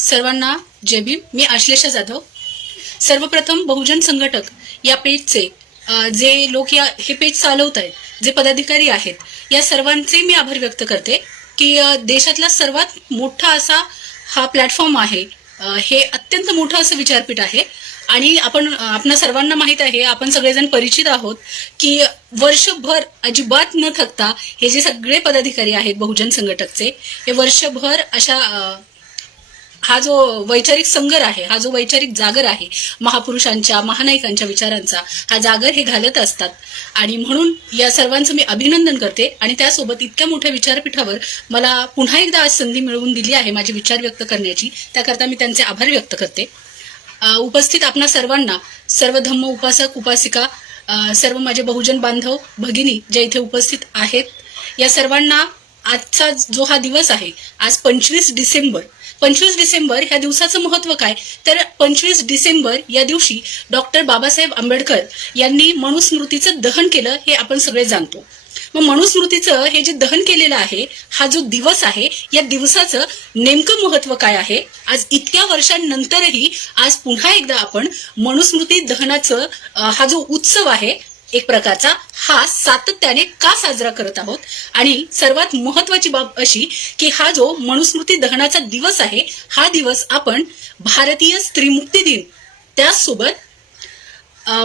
सर्वांना जय भीम. मी आश्लेषा जाधव. सर्वप्रथम बहुजन संघटक या पेजचे जे लोक हे पेज चालवत आहेत, जे पदाधिकारी आहेत, या सर्वांचे मी आभार व्यक्त करते की देशातला सर्वात मोठा असा हा प्लॅटफॉर्म आहे. हे अत्यंत मोठं असं विचारपीठ आहे आणि आपणा सर्वांना माहित आहे, आपण सगळेजण परिचित आहोत की वर्षभर अजिबात न थकता हे जे सगळे पदाधिकारी आहेत बहुजन संघटकचे, हे वर्षभर अशा हा जो वैचारिक संगर आहे, हा जो वैचारिक जागर आहे, महापुरुषांच्या महानायकांच्या विचारांचा हा जागर हे घालत असतात. आणि म्हणून या सर्वांचं मी अभिनंदन करते. आणि त्यासोबत इतक्या मोठ्या विचारपीठावर मला पुन्हा एकदा आज संधी मिळवून दिली आहे माझे विचार व्यक्त करण्याची, त्याकरता मी त्यांचे आभार व्यक्त करते. उपस्थित आपणा सर्वांना, सर्व धम्म उपासक उपासिका, सर्व माझे बहुजन बांधव भगिनी जे इथे उपस्थित आहेत, या सर्वांना आजचा जो हा दिवस आहे, आज 25 डिसेंबर ह्या दिवसाचं महत्व काय, तर 25 डिसेंबर या दिवशी डॉक्टर बाबासाहेब आंबेडकर यांनी मनुस्मृतीचं दहन केलं, हे आपण सगळे जाणतो. मग मनुस्मृतीचं हे जे दहन केलेलं आहे, हा जो दिवस आहे, या दिवसाचं नेमकं महत्व काय आहे, आज इतक्या वर्षांनंतरही आज पुन्हा एकदा आपण मनुस्मृती दहनाचं हा जो उत्सव आहे एक प्रकारचा, हा सातत्याने का साजरा करत आहोत. आणि सर्वात महत्वाची बाब अशी की हा जो मनुस्मृती दहनाचा दिवस आहे, हा दिवस आपण भारतीय स्त्रीमुक्ती दिन, त्याचसोबत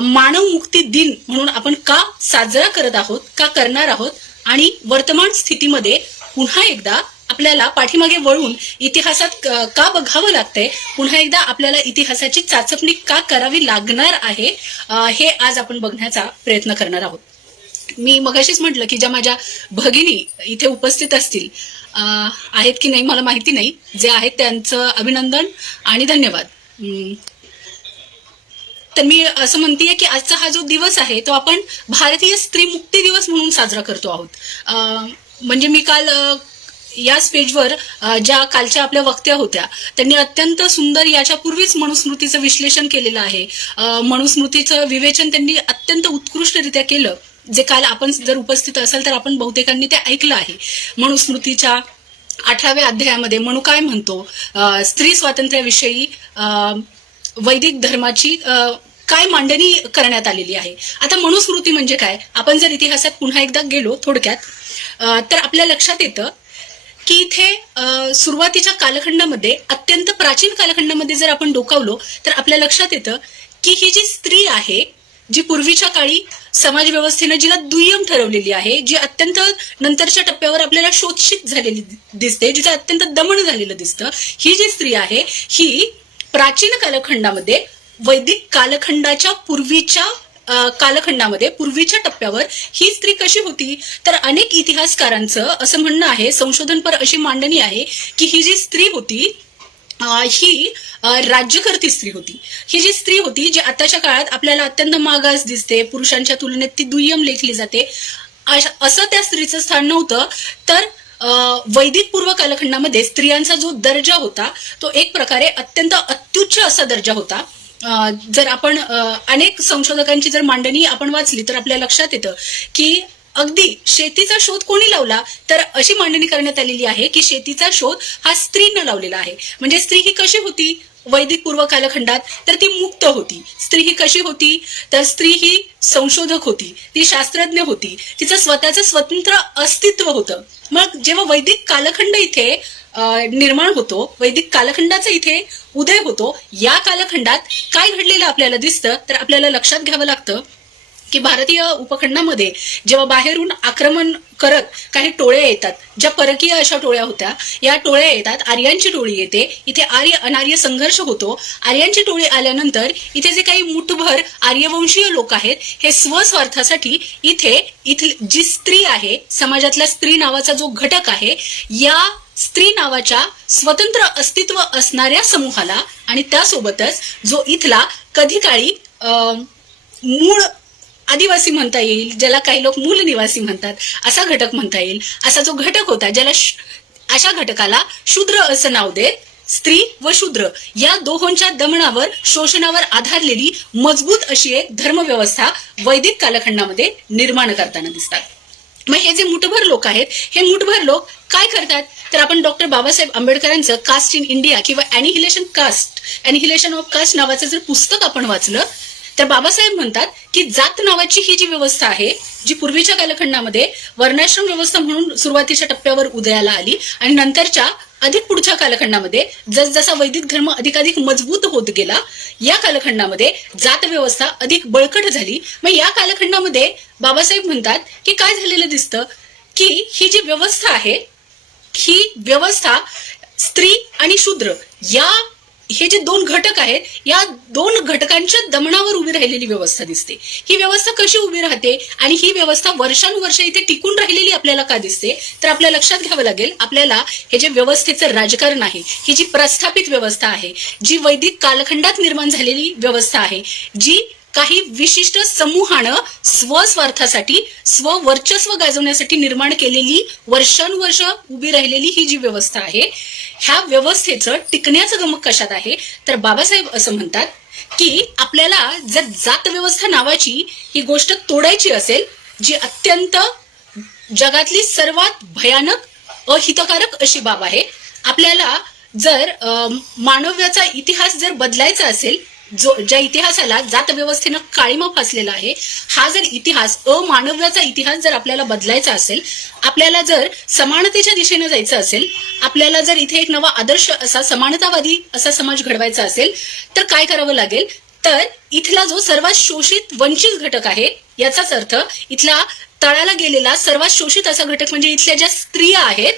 मानव मुक्ती दिन म्हणून आपण का साजरा करत आहोत, का करणार आहोत. आणि वर्तमान स्थितीमध्ये पुन्हा एकदा आपल्याला पाठीमागे वळून इतिहासात का बघावं लागतंय, पुन्हा एकदा आपल्याला इतिहासाची चाचपणी का करावी लागणार आहे, हे आज आपण बघण्याचा प्रयत्न करणार आहोत. मी मगाशीच म्हटलं की ज्या माझ्या भगिनी इथे उपस्थित असतील, आहेत की नाही मला माहिती नाही, जे आहेत त्यांचं अभिनंदन आणि धन्यवाद. तर मी असं म्हणतेय की आजचा हा जो दिवस आहे तो आपण भारतीय स्त्री मुक्ती दिवस म्हणून साजरा करतो आहोत. म्हणजे मी काल याच पेजवर ज्या कालच्या आपल्या वक्त्या होत्या, त्यांनी अत्यंत सुंदर याच्यापूर्वीच मनुस्मृतीचं विश्लेषण केलेलं आहे. मनुस्मृतीचं विवेचन त्यांनी अत्यंत उत्कृष्टरित्या केलं, जे काल आपण जर उपस्थित असाल तर आपण बहुतेकांनी ते ऐकलं आहे. मनुस्मृतीच्या 18व्या अध्यायामध्ये मनु काय म्हणतो, स्त्री स्वातंत्र्याविषयी वैदिक धर्माची काय मांडणी करण्यात आलेली आहे. आता मनुस्मृती म्हणजे काय, आपण जर इतिहासात पुन्हा एकदा गेलो थोडक्यात, तर आपल्या लक्षात येतं की इथे सुरुवातीच्या कालखंडामध्ये, अत्यंत प्राचीन कालखंडामध्ये जर आपण डोकावलो तर आपल्या लक्षात येतं की ही जी स्त्री आहे, जी पूर्वीच्या काळी समाज व्यवस्थेनं जिला दुय्यम ठरवलेली आहे, जी अत्यंत नंतरच्या टप्प्यावर आपल्याला शोषित झालेली दिसते, जिचं अत्यंत दमन झालेलं दिसतं, ही जी स्त्री आहे ही प्राचीन कालखंडामध्ये, वैदिक कालखंडाच्या पूर्वीच्या कालखंडामध्ये, पूर्वीच्या टप्प्यावर ही स्त्री कशी होती, तर अनेक इतिहासकारांचं असं म्हणणं आहे, संशोधनपर अशी मांडणी आहे की ही जी स्त्री होती ही राज्यकर्ती स्त्री होती. ही जी स्त्री होती, जी आताच्या काळात आपल्याला अत्यंत मागास दिसते, पुरुषांच्या तुलनेत ती दुय्यम लेखली जाते, असं त्या स्त्रीचं स्थान नव्हतं. तर वैदिक पूर्व कालखंडामध्ये स्त्रियांचा जो दर्जा होता तो एक प्रकारे अत्यंत अत्युच्च असा दर्जा होता. जर आपण अनेक संशोधकांची जर मांडणी आपण वाचली तर आपल्या लक्षात येतं की अगदी शेतीचा शोध कोणी लावला, तर अशी मांडणी करण्यात आलेली आहे की शेतीचा शोध हा स्त्रीनं लावलेला आहे. म्हणजे स्त्री ही कशी होती वैदिक पूर्व कालखंडात, तर ती मुक्त होती. स्त्री ही कशी होती, तर स्त्री ही संशोधक होती, ती शास्त्रज्ञ होती, तिचं स्वतःचं स्वतंत्र अस्तित्व होतं. मग जेव्हा वैदिक कालखंड इथे निर्माण होतो, वैदिक कालखंडाचा इथे उदय होतो, या कालखंडात काय घडलेलं आपल्याला दिसतं, तर आपल्याला लक्षात घ्यावं लागतं की भारतीय उपखंडामध्ये जेव्हा बाहेरून आक्रमण करत काही टोळ्या येतात, ज्या परकीय अशा टोळ्या होत्या, या टोळ्या येतात, आर्यांची टोळी येते, इथे आर्य अनार्य संघर्ष होतो. आर्यांची टोळी आल्यानंतर इथे जे काही मुठभर आर्यवंशीय लोक आहेत, हे स्वस्वार्थासाठी इथे जी स्त्री आहे, समाजातला स्त्री नावाचा जो घटक आहे, या स्त्री नावाच्या स्वतंत्र अस्तित्व असणाऱ्या समूहाला आणि त्यासोबतच जो इथला कधी काळी मूळ आदिवासी म्हणता येईल, ज्याला काही लोक मूल निवासी म्हणतात, असा घटक म्हणता येईल, असा जो घटक होता, ज्याला अशा घटकाला शूद्र असं नाव देत स्त्री व शूद्र या दोहोंच्या दमनावर, शोषणावर आधारलेली मजबूत अशी एक धर्मव्यवस्था वैदिक कालखंडामध्ये निर्माण करताना दिसतात. मग हे जे मुठभर लोक आहेत, हे मुठभर लोक काय करतात, तर आपण डॉक्टर बाबासाहेब आंबेडकरांचं कास्ट इन इंडिया किंवा ॲनिहिलेशन ऑफ कास्ट नावाचं जर पुस्तक आपण वाचलं, तर बाबासाहेब म्हणतात की जात नावाची ही जी व्यवस्था आहे, जी पूर्वीच्या कालखंडामध्ये वर्णाश्रम व्यवस्था म्हणून सुरुवातीच्या टप्प्यावर उदयाला आली आणि नंतरच्या अधिक पुढच्या कालखंडामध्ये जसजसा वैदिक धर्म अधिकाधिक मजबूत होत गेला, या कालखंडामध्ये जात व्यवस्था अधिक बळकट झाली. मग या कालखंडामध्ये बाबासाहेब म्हणतात की काय झालेलं दिसतं, की ही जी व्यवस्था आहे, ही व्यवस्था स्त्री आणि शूद्र हे जे दोन घटक आहेत, या दोन घटकांच्या दमनावर उभी राहिलेली व्यवस्था दिसते. ही व्यवस्था कशी उभी राहते आणि ही व्यवस्था वर्षानुवर्ष इथे टिकून राहिलेली आपल्याला का दिसते, तर आपल्या लक्षात घ्यावं लागेल, आपल्याला हे जे व्यवस्थेचं राजकारण आहे, ही जी प्रस्थापित व्यवस्था आहे, जी वैदिक कालखंडात निर्माण झालेली व्यवस्था आहे, जी काही विशिष्ट समूहानं स्वस्वार्थासाठी स्ववर्चस्व गाजवण्यासाठी निर्माण केलेली वर्षानुवर्ष उभी राहिलेली ही जी व्यवस्था आहे, ह्या व्यवस्थेचं टिकण्याचं गमक कशात आहे, तर बाबासाहेब असं म्हणतात की आपल्याला जर जात व्यवस्था नावाची ही गोष्ट तोडायची असेल, जी अत्यंत जगातली सर्वात भयानक अहितकारक अशी बाब आहे, आपल्याला जर मानव्याचा इतिहास जर बदलायचा असेल, ज्या इतिहासाला जात व्यवस्थेनं काळीमा फासलेला आहे, हा जर इतिहास अमानव्याचा इतिहास जर आपल्याला बदलायचा असेल, आपल्याला जर समानतेच्या दिशेने जायचं असेल, आपल्याला जर इथे एक नवा आदर्श असा समानतावादी असा समाज घडवायचा असेल, तर काय करावं लागेल, तर इथला जो सर्वात शोषित वंचित घटक आहे, याचाच अर्थ इथला तळाला गेलेला सर्वात शोषित असा घटक म्हणजे इथल्या ज्या स्त्रिया आहेत,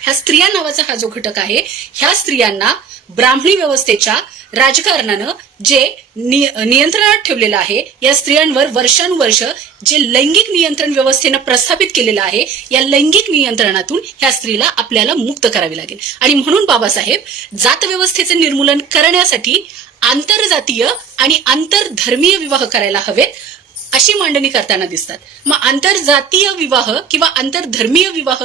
ह्या स्त्रिया नावाचा हा जो घटक आहे, ह्या स्त्रियांना ब्राह्मणी व्यवस्थेच्या राजकारणानं जे नियंत्रणात ठेवलेलं आहे, या स्त्रियांवर वर्षानुवर्ष जे लैंगिक नियंत्रण व्यवस्थेनं प्रस्थापित केलेलं आहे, या लैंगिक नियंत्रणातून ह्या स्त्रीला आपल्याला मुक्त करावे लागेल. आणि म्हणून बाबासाहेब जात व्यवस्थेचं निर्मूलन करण्यासाठी आंतरजातीय आणि आंतरधर्मीय विवाह करायला हवेत, अशी मांडणी करताना दिसतात. मग आंतरजातीय विवाह किंवा आंतरधर्मीय विवाह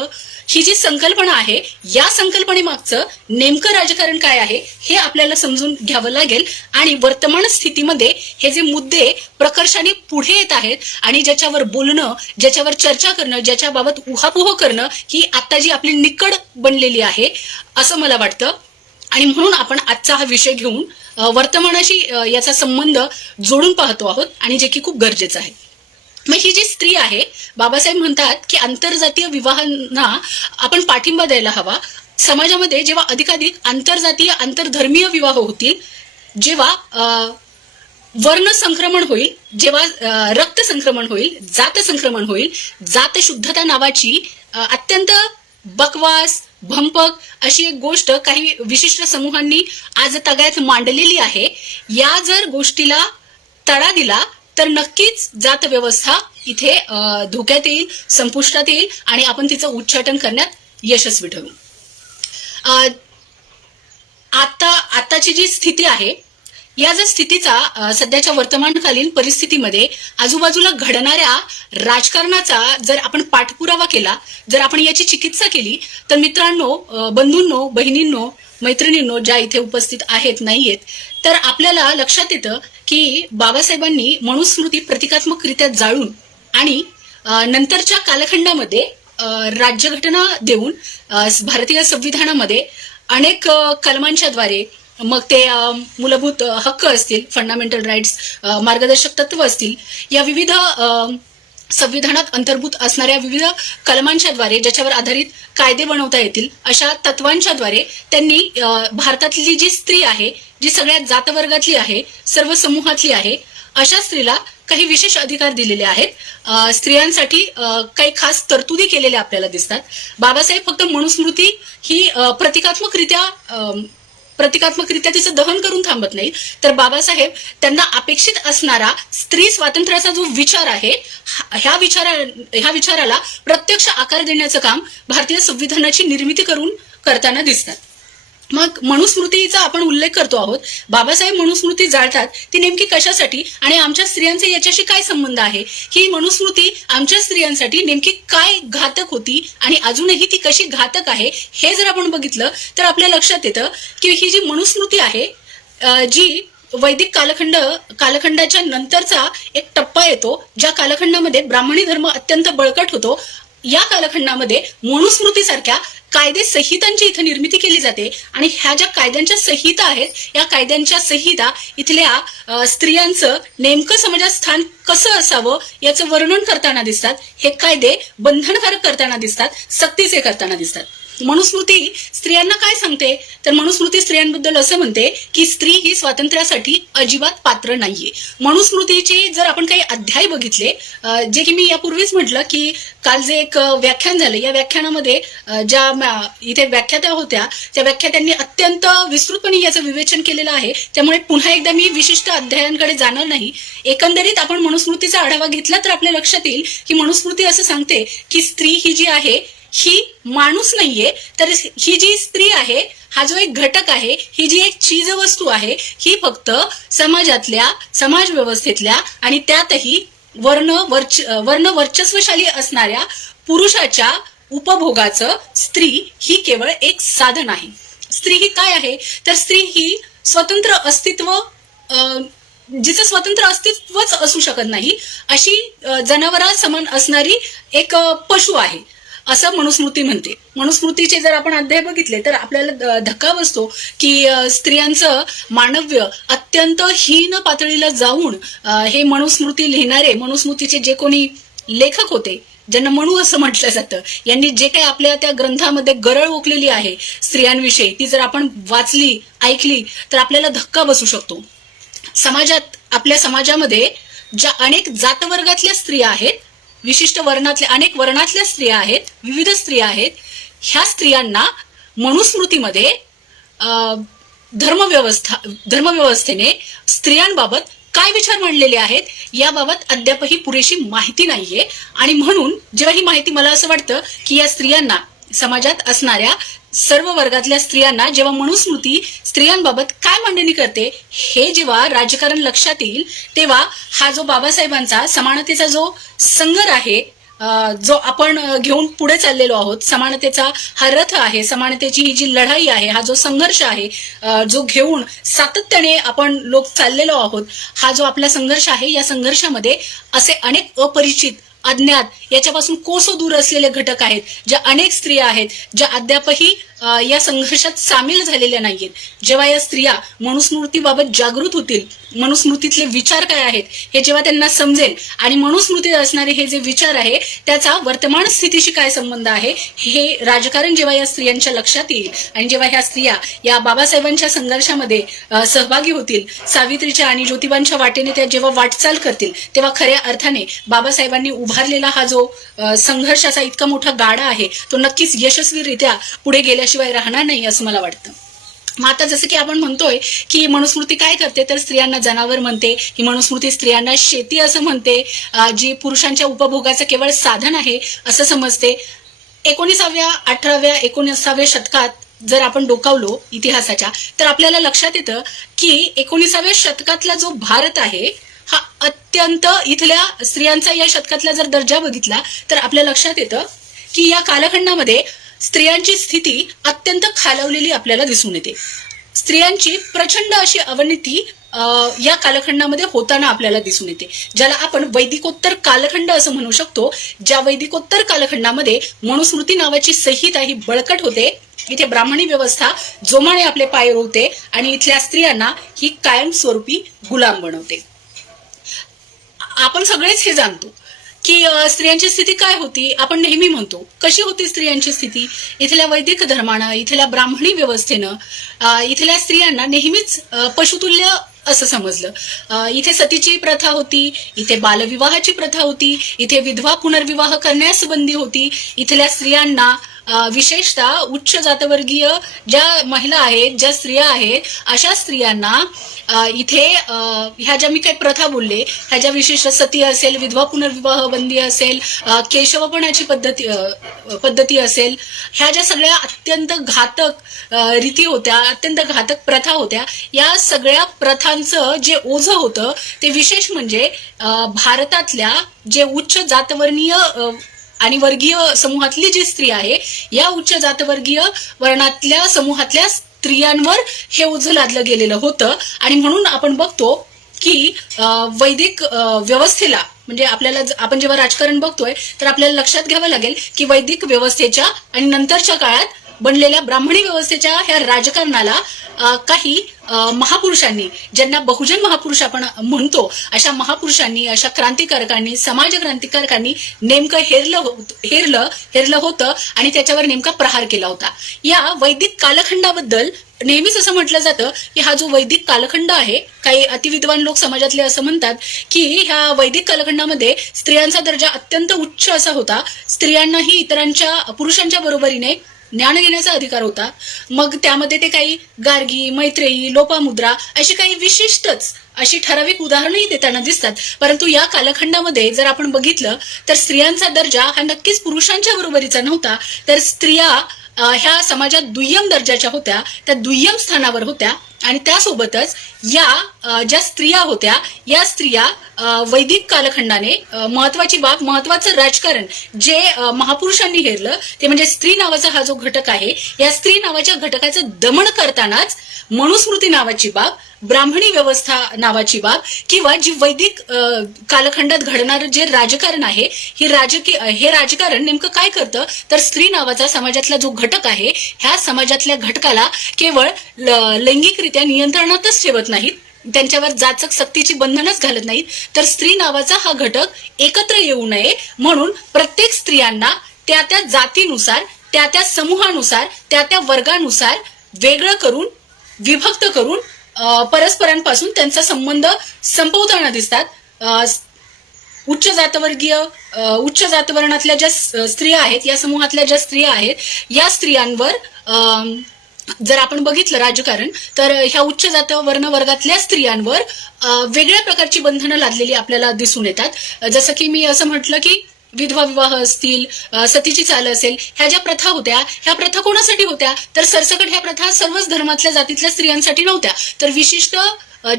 ही जी संकल्पना आहे, या संकल्पनेमागचं नेमकं राजकारण काय आहे हे आपल्याला समजून घ्यावं लागेल. आणि वर्तमान स्थितीमध्ये हे जे मुद्दे प्रकर्षाने पुढे येत आहेत आणि ज्याच्यावर बोलणं, ज्याच्यावर चर्चा करणं, ज्याच्याबाबत उहापोह करणं, ही आता जी आपली निकड बनलेली आहे असं मला वाटतं. आणि म्हणून आपण आजचा हा विषय घेऊन वर्तमानाशी याचा संबंध जोडून पाहतो आहोत, आणि जे की खूप गरजेचं आहे. मग ही जी स्त्री आहे, बाबासाहेब म्हणतात की आंतरजातीय विवाहांना आपण पाठिंबा द्यायला हवा. समाजामध्ये जेव्हा अधिकाधिक आंतरजातीय आंतरधर्मीय विवाह होतील, जेव्हा वर्ण संक्रमण होईल, जेव्हा रक्त संक्रमण होईल, जात संक्रमण होईल, जात शुद्धता नावाची अत्यंत बकवास भंपक अशी एक गोष्ट काही विशिष्ट समूहांनी आज तगायत मांडलेली आहे, या जर गोष्टीला तडा दिला तर नक्कीच जात व्यवस्था इथे धोक्यात येईल, संपुष्टात येईल आणि आपण तिचं उच्चाटन करण्यात यशस्वी ठरू. आताची जी स्थिती आहे, या जर स्थितीचा सध्याच्या वर्तमानकालीन परिस्थितीमध्ये आजूबाजूला घडणाऱ्या राजकारणाचा जर आपण पाठपुरावा केला, जर आपण याची चिकित्सा केली, तर मित्रांनो, बंधूंनो, बहिणींनो, मैत्रिणींनो, ज्या इथे उपस्थित आहेत नाहीयेत, तर आपल्याला लक्षात येतं की बाबासाहेबांनी मनुस्मृती प्रतिकात्मकरित्या जाळून आणि नंतरच्या कालखंडामध्ये राज्यघटना देऊन भारतीय संविधानामध्ये अनेक कलमांच्या द्वारे, मग ते मूलभूत हक्क असतील, फंडामेंटल राईट्स, मार्गदर्शक तत्व असतील, या विविध संविधानात अंतर्भूत असणाऱ्या विविध कलमांच्या द्वारे, ज्याच्यावर आधारित कायदे बनवता येतील, अशा तत्वांच्या द्वारे त्यांनी भारतातली जी स्त्री आहे, जी सगळ्यात जातवर्गातली आहे, सर्व समूहातली आहे, अशा स्त्रीला काही विशेष अधिकार दिलेले आहेत. स्त्रियांसाठी काही खास तरतुदी केलेल्या आपल्याला दिसतात. बाबासाहेब फक्त मनुस्मृती ही प्रतिकात्मकरित्या तिचं दहन करून थांबत नाही, तर बाबासाहेब त्यांना अपेक्षित असणारा स्त्री स्वातंत्र्याचा जो विचार आहे, ह्या विचाराला प्रत्यक्ष आकार देण्याचं काम भारतीय संविधानाची निर्मिती करून करताना दिसतात. मग मनुस्मृतीचा आपण उल्लेख करतो आहोत. बाबासाहेब मनुस्मृती जाळतात ती नेमकी कशासाठी आणि आमच्या स्त्रियांचे याच्याशी काय संबंध आहे, ही मनुस्मृती आमच्या स्त्रियांसाठी नेमकी काय घातक होती आणि अजूनही ती कशी घातक आहे, हे जर आपण बघितलं तर आपल्या लक्षात येतं की ही जी मनुस्मृती आहे, जी वैदिक कालखंडाच्या नंतरचा एक टप्पा येतो, ज्या कालखंडामध्ये ब्राह्मणी धर्म अत्यंत बळकट होतो, या कालखंडामध्ये मनुस्मृतीसारख्या कायदे संहितांची इथं निर्मिती केली जाते आणि ह्या ज्या कायद्यांच्या संहिता आहेत या कायद्यांच्या संहिता इथल्या स्त्रियांचं नेमकं समाजात स्थान कसं असावं याचं वर्णन करताना दिसतात. हे कायदे बंधनकारक करताना दिसतात, सक्तीचे करताना दिसतात. मनुस्मृती स्त्रियांना काय सांगते तर मनुस्मृती स्त्रियांबद्दल असं म्हणते की स्त्री ही स्वातंत्र्यासाठी अजिबात पात्र नाहीये. मनुस्मृतीचे जर आपण काही अध्याय बघितले, जे की मी यापूर्वीच म्हटलं की काल जे एक व्याख्यान झालं या व्याख्यानामध्ये ज्या इथे व्याख्यात्या होत्या त्या व्याख्यात्यांनी अत्यंत विस्तृतपणे याचं विवेचन केलेलं आहे. त्यामुळे पुन्हा एकदा मी विशिष्ट अध्यायांकडे जाणार नाही. एकंदरीत आपण मनुस्मृतीचा आढावा घेतला तर आपल्या लक्षात येईल की मनुस्मृती असं सांगते की स्त्री ही जी आहे ही माणूस नाहीये, तर ही जी स्त्री आहे हा जो एक घटक आहे, ही जी एक चीज वस्तू आहे, ही फक्त समाजातल्या समाज व्यवस्थेतल्या आणि त्यातही वर्ण वर्चस्वशाली असणाऱ्या पुरुषाच्या उपभोगाचं स्त्री ही केवळ एक साधन आहे. स्त्री ही काय आहे तर स्त्री ही स्वतंत्र अस्तित्व जिचं स्वतंत्र अस्तित्वच असू शकत नाही अशी जनावरा समान असणारी एक पशु आहे असं मनुस्मृती म्हणते. मनुस्मृतीचे जर आपण अध्याय बघितले तर आपल्याला धक्का बसतो की स्त्रियांचं मानव्य अत्यंत हीन पातळीला जाऊन हे मनुस्मृती लिहिणारे मनुस्मृतीचे जे कोणी लेखक होते ज्यांना म्हणू असं म्हटलं जातं, यांनी जे काही आपल्या त्या ग्रंथामध्ये गरळ ओकलेली आहे स्त्रियांविषयी ती जर आपण वाचली ऐकली तर आपल्याला धक्का बसू शकतो. समाजात आपल्या समाजामध्ये ज्या अनेक जातवर्गातल्या स्त्रिया आहेत, विशिष्ट वर्णातल्या अनेक वर्णातल्या स्त्रिया आहेत, विविध स्त्रिया आहेत, ह्या स्त्रियांना मनुस्मृतीमध्ये धर्मव्यवस्थेने स्त्रियांबाबत काय विचार मांडलेले आहेत याबाबत अद्यापही पुरेशी माहिती नाहीये. आणि म्हणून जेव्हा ही माहिती मला असं वाटतं की या स्त्रियांना समाजात असणाऱ्या सर्व वर्गातल्या स्त्रियांना जेव्हा मनुस्मृती स्त्रियांबाबत काय मांडणी करते हे जेव्हा राजकारण लक्षात येईल तेव्हा हा जो बाबासाहेबांचा समानतेचा जो संघर्ष आहे जो आपण घेऊन पुढे चाललेलो आहोत, समानतेचा हा रथ आहे, समानतेची ही जी लढाई आहे, हा जो संघर्ष आहे जो घेऊन सातत्याने आपण लोक चाललेलो आहोत, हा जो आपला संघर्ष आहे या संघर्षामध्ये असे अनेक अपरिचित अज्ञात याच्यापासून कोसो दूर असलेले घटक आहेत, ज्या अनेक स्त्रिया आहेत ज्या अद्यापही या संघर्षात सामील झालेल्या नाहीयेत. जेव्हा या स्त्रिया मनुस्मृतीबाबत जागृत होतील, मनुस्मृतीतले विचार काय आहेत हे जेव्हा त्यांना समजेल आणि मनुस्मृतीत असणारे हे जे विचार आहे त्याचा वर्तमान स्थितीशी काय संबंध आहे हे राजकारण जेव्हा या स्त्रियांच्या लक्षात येईल आणि जेव्हा ह्या स्त्रिया या बाबासाहेबांच्या संघर्षामध्ये सहभागी होतील, सावित्रीच्या आणि ज्योतिबांच्या वाटेने त्या जेव्हा वाटचाल करतील तेव्हा खऱ्या अर्थाने बाबासाहेबांनी उभारलेला हा जो संघर्षाचा इतका मोठा गाडा आहे तो नक्कीच यशस्वीरित्या पुढे गेल्याशिवाय राहणार नाही असं मला वाटतं. मग आता जसं की आपण म्हणतोय की मनुस्मृती काय करते तर स्त्रियांना जनावर म्हणते, ही मनुस्मृती स्त्रियांना शेती असं म्हणते, जी पुरुषांच्या उपभोगाचं केवळ साधन आहे असं समजते. 19व्या 18व्या 19व्या शतकात जर आपण डोकावलो इतिहासाच्या तर आपल्याला लक्षात येतं की 19व्या शतकातला जो भारत आहे हा अत्यंत इथल्या स्त्रियांचा या शतकातला जर दर्जा बघितला तर आपल्या लक्षात येतं की या कालखंडामध्ये स्त्रियांची स्थिती अत्यंत खालावलेली आपल्याला दिसून येते. स्त्रियांची प्रचंड अशी अवनती या कालखंडामध्ये होताना आपल्याला दिसून येते, ज्याला आपण वैदिकोत्तर कालखंड असं म्हणू शकतो. ज्या वैदिकोत्तर कालखंडामध्ये मनुस्मृती नावाची संहिता ही बळकट होते, इथे ब्राह्मणी व्यवस्था जोमाने आपले पाय रोवते आणि इथल्या स्त्रियांना ही कायमस्वरूपी गुलाम बनवते. आपण सगळेच हे जाणतो की स्त्रियांची स्थिती काय होती. आपण नेहमी म्हणतो कशी होती स्त्रियांची स्थिती. इथल्या वैदिक धर्मानं, इथल्या ब्राह्मणी व्यवस्थेनं इथल्या स्त्रियांना नेहमीच पशुतुल्य असं समजलं. इथे सतीची प्रथा होती, इथे बालविवाहाची प्रथा होती, इथे विधवा पुनर्विवाह करण्यास बंदी होती. इथल्या स्त्रियांना विशेषतः उच्च जातवर्गीय ज्या महिला आहेत, ज्या स्त्रिया आहेत, अशा स्त्रियांना इथे ह्या ज्या मी काही प्रथा बोलले ह्या ज्या विशिष्ट सती असेल, विधवा पुनर्विवाह बंदी असेल, केशवपणाची पद्धती असेल, ह्या ज्या सगळ्या अत्यंत घातक रीती होत्या, अत्यंत घातक प्रथा होत्या, या सगळ्या प्रथांचं जे ओझं होतं ते विशेष म्हणजे भारतातल्या जे उच्च जातवर्णीय आणि वर्गीय समूहातली जी स्त्री आहे या उच्च जातवर्गीय वर्णातल्या समूहातल्या स्त्रियांवर हे ओझं लादलं गेलेलं होतं. आणि म्हणून आपण बघतो की वैदिक व्यवस्थेला म्हणजे आपल्याला आपण जेव्हा राजकारण बघतोय तर आपल्याला लक्षात घ्यावं लागेल की वैदिक व्यवस्थेच्या आणि नंतरच्या काळात बनलेल्या ब्राह्मणी व्यवस्थेच्या ह्या राजकारणाला काही महापुरुषांनी, ज्यांना बहुजन महापुरुष आपण म्हणतो, अशा महापुरुषांनी, अशा क्रांतिकारकांनी, समाज क्रांतिकारकांनी नेमकं हेरलं होतं आणि त्याच्यावर नेमका प्रहार केला होता. या वैदिक कालखंडाबद्दल नेहमीच असं म्हटलं जातं की हा जो वैदिक कालखंड आहे, काही अतिविद्वान लोक समाजातले असं म्हणतात की ह्या वैदिक कालखंडामध्ये स्त्रियांचा दर्जा अत्यंत उच्च असा होता. स्त्रियांनाही इतरांच्या पुरुषांच्या बरोबरीने ज्ञान घेण्याचा अधिकार होता. मग त्यामध्ये ते काही गार्गी, मैत्रेयी, लोपामुद्रा अशी काही विशिष्टच अशी ठराविक उदाहरणंही देताना दिसतात. परंतु या कालखंडामध्ये जर आपण बघितलं तर स्त्रियांचा दर्जा हा नक्कीच पुरुषांच्या बरोबरीचा नव्हता. तर स्त्रिया ह्या समाजात दुय्यम दर्जाच्या होत्या, त्या दुय्यम स्थानावर होत्या. आणि त्यासोबतच या ज्या स्त्रिया होत्या, या स्त्रिया वैदिक कालखंडाने महत्वाची बाब, महत्वाचं राजकारण जे महापुरुषांनी हेरलं ते म्हणजे स्त्री नावाचा हा जो घटक आहे, या स्त्री नावाच्या घटकाचं दमन करतानाच मनुस्मृती नावाची बाब, ब्राह्मणी व्यवस्था नावाची बाब किंवा जी वैदिक कालखंडात घडणारं जे राजकारण आहे, हे राजकारण नेमकं काय करतं तर स्त्री नावाचा समाजातला जो घटक आहे, ह्या समाजातल्या घटकाला केवळ लैंगिकरित्या नियंत्रणातच ठेवत नाहीत, त्यांच्यावर जाचक सक्तीची बंधनच घालत नाहीत, तर स्त्री नावाचा हा घटक एकत्र येऊ नये म्हणून प्रत्येक स्त्रियांना त्या त्या जातीनुसार, त्या त्या समूहानुसार, त्या त्या वर्गानुसार वेगळं करून, विभक्त करून परस्परांपासून त्यांचा संबंध संपवताना दिसतात. उच्च जातवर्णातल्या ज्या स्त्रिया आहेत, या समूहातल्या ज्या स्त्रिया आहेत, या स्त्रियांवर जर आपण बघितलं राजकारण तर ह्या उच्च जातवर्ण वर्गातल्या स्त्रियांवर वेगळ्या प्रकारची बंधनं लादलेली आपल्याला दिसून येतात. जसं की मी असं म्हटलं की विधवा विवाह असतील, सतीची चाल असेल, ह्या ज्या प्रथा होत्या, ह्या प्रथा कोणासाठी होत्या तर सरसकट ह्या प्रथा सर्वच धर्मातल्या जातीतल्या स्त्रियांसाठी नव्हत्या, तर विशिष्ट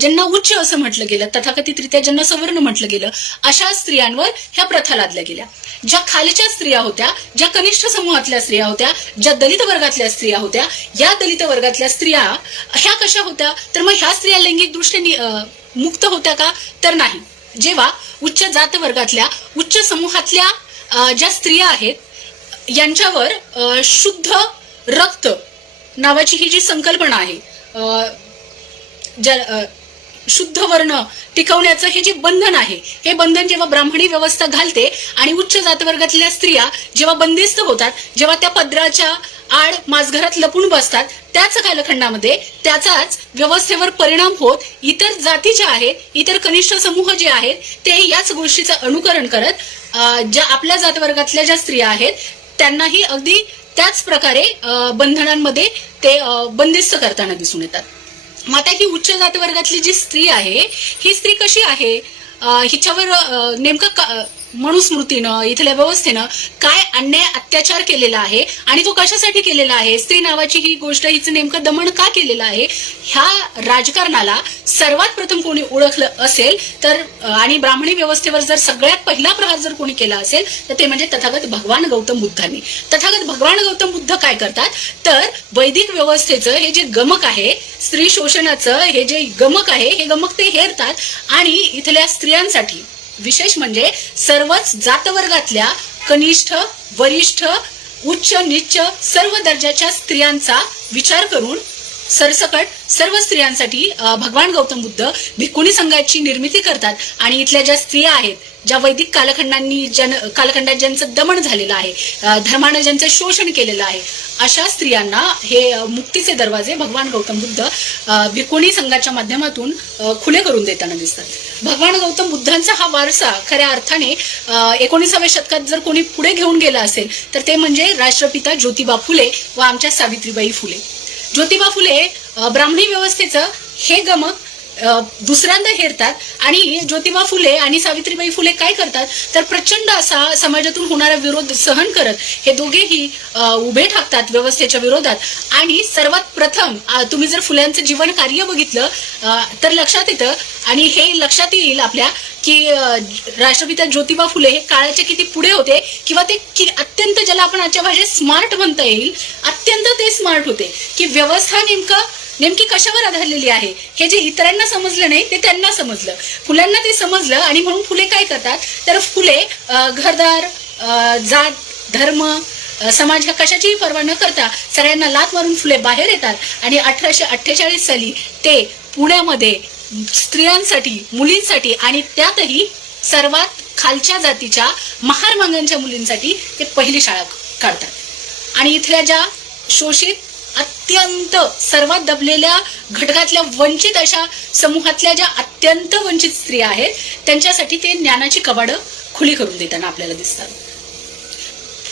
ज्यांना उच्च असं म्हटलं गेलं, तथाकथितरित्या ज्यांना सवर्ण म्हटलं गेलं, अशा स्त्रियांवर ह्या प्रथा लादल्या गेल्या. ज्या खालच्या स्त्रिया होत्या, ज्या कनिष्ठ समूहातल्या स्त्रिया होत्या, ज्या दलित वर्गातल्या स्त्रिया होत्या, या दलित वर्गातल्या स्त्रिया ह्या कशा होत्या तर मग ह्या स्त्रिया लैंगिक दृष्टीने मुक्त होत्या का तर नाही. जेव्हा उच्च जात वर्गातल्या, उच्च समूहातल्या ज्या स्त्रिया आहेत यांच्यावर शुद्ध रक्त नावाची ही जी संकल्पना आहे, शुद्ध वर्ण टिकवण्याचं हे जे बंधन आहे, हे बंधन जेव्हा ब्राह्मणी व्यवस्था घालते आणि उच्च जातवर्गातल्या स्त्रिया जेव्हा बंदिस्त होतात, जेव्हा त्या पदराच्या आड माझघरात लपून बसतात, त्याच कालखंडामध्ये त्याचाच व्यवस्थेवर परिणाम होत इतर जाती ज्या आहेत, इतर कनिष्ठ समूह जे आहेत, ते याच गोष्टीचं अनुकरण करत ज्या आपल्या जातवर्गातल्या ज्या स्त्रिया आहेत त्यांनाही अगदी त्याच प्रकारे बंधनांमध्ये ते बंदिस्त करताना दिसून येतात. मग आता ही उच्च जातवर्गातली जी स्त्री आहे, ही स्त्री कशी आहे, हिच्यावर नेमकं मनुस्मृतीनं, इथल्या व्यवस्थेनं काय अन्याय, अत्याचार केलेला आहे आणि तो कशासाठी केलेला आहे, स्त्री नावाची ही गोष्ट हिचं नेमकं दमन का केलेलं आहे, ह्या राजकारणाला सर्वात प्रथम कोणी ओळखलं असेल तर आणि ब्राह्मणी व्यवस्थेवर जर सगळ्यात पहिला प्रहार जर कोणी केला असेल तर ते म्हणजे तथागत भगवान गौतम बुद्धांनी. तथागत भगवान गौतम बुद्ध काय करतात तर वैदिक व्यवस्थेचं हे जे गमक आहे, स्त्री शोषणाचं हे जे गमक आहे, हे गमक ते हेरतात आणि इथल्या स्त्रियांसाठी, विशेष म्हणजे सर्वच जातवर्गातल्या कनिष्ठ, वरिष्ठ, उच्च, नीच सर्व दर्जाच्या स्त्रियांचा विचार करून सरसकट सर्व स्त्रियांसाठी भगवान गौतम बुद्ध भिक्खुनी संघाची निर्मिती करतात आणि इथल्या ज्या स्त्रिया आहेत, ज्या वैदिक कालखंडात ज्यांचं दमन झालेलं आहे, धर्मानं ज्यांचं शोषण केलेलं आहे, अशा स्त्रियांना हे मुक्तीचे दरवाजे भगवान गौतम बुद्ध भिक्खुनी संघाच्या माध्यमातून खुले करून देताना दिसतात. भगवान गौतम बुद्धांचा हा वारसा खऱ्या अर्थाने 19व्या शतकात जर कोणी पुढे घेऊन गेला असेल तर ते म्हणजे राष्ट्रपिता ज्योतिबा फुले व आमच्या सावित्रीबाई फुले. ज्योतिबा फुले ब्राह्मणी व्यवस्थेचं हे गमक दुसऱ्यांदा हेरतात आणि ज्योतिबा फुले आणि सावित्रीबाई फुले काय करतात तर प्रचंड असा समाजातून होणारा विरोध सहन करत हे दोघेही उभे ठाकतात व्यवस्थेच्या विरोधात. आणि सर्वात प्रथम तुम्ही जर फुल्यांचं जीवन कार्य बघितलं तर लक्षात येतं आणि हे लक्षात येईल आपल्या की राष्ट्रपिता ज्योतिबा फुले हे काळाच्या किती पुढे होते किंवा ते अत्यंत, ज्याला आपण आजच्या भाषेत स्मार्ट म्हणता येईल, अत्यंत ते स्मार्ट होते की व्यवस्था नेमकं नेमकी कशावर आधारलेली आहे हे जे इतरांना समजलं नाही ते त्यांना समजलं, फुल्यांना ते समजलं. आणि म्हणून फुले काय करतात तर फुले घरदार, जात, धर्म, समाज ह्या कशाचीही पर्वा न करता सगळ्यांना लाथ मारून फुले बाहेर येतात. आणि 1848 साली ते पुण्यामध्ये स्त्रियांसाठी, मुलींसाठी आणि त्यातही सर्वात खालच्या जातीच्या महारमांगांच्या मुलींसाठी ते पहिली शाळा काढतात. आणि इथल्या ज्या शोषित, अत्यंत सर्वात दबलेल्या घटकातल्या वंचित अशा समूहातल्या ज्या अत्यंत वंचित स्त्रिया आहेत त्यांच्यासाठी ते ज्ञानाची कवाडं खुली करून देताना आपल्याला दिसतात.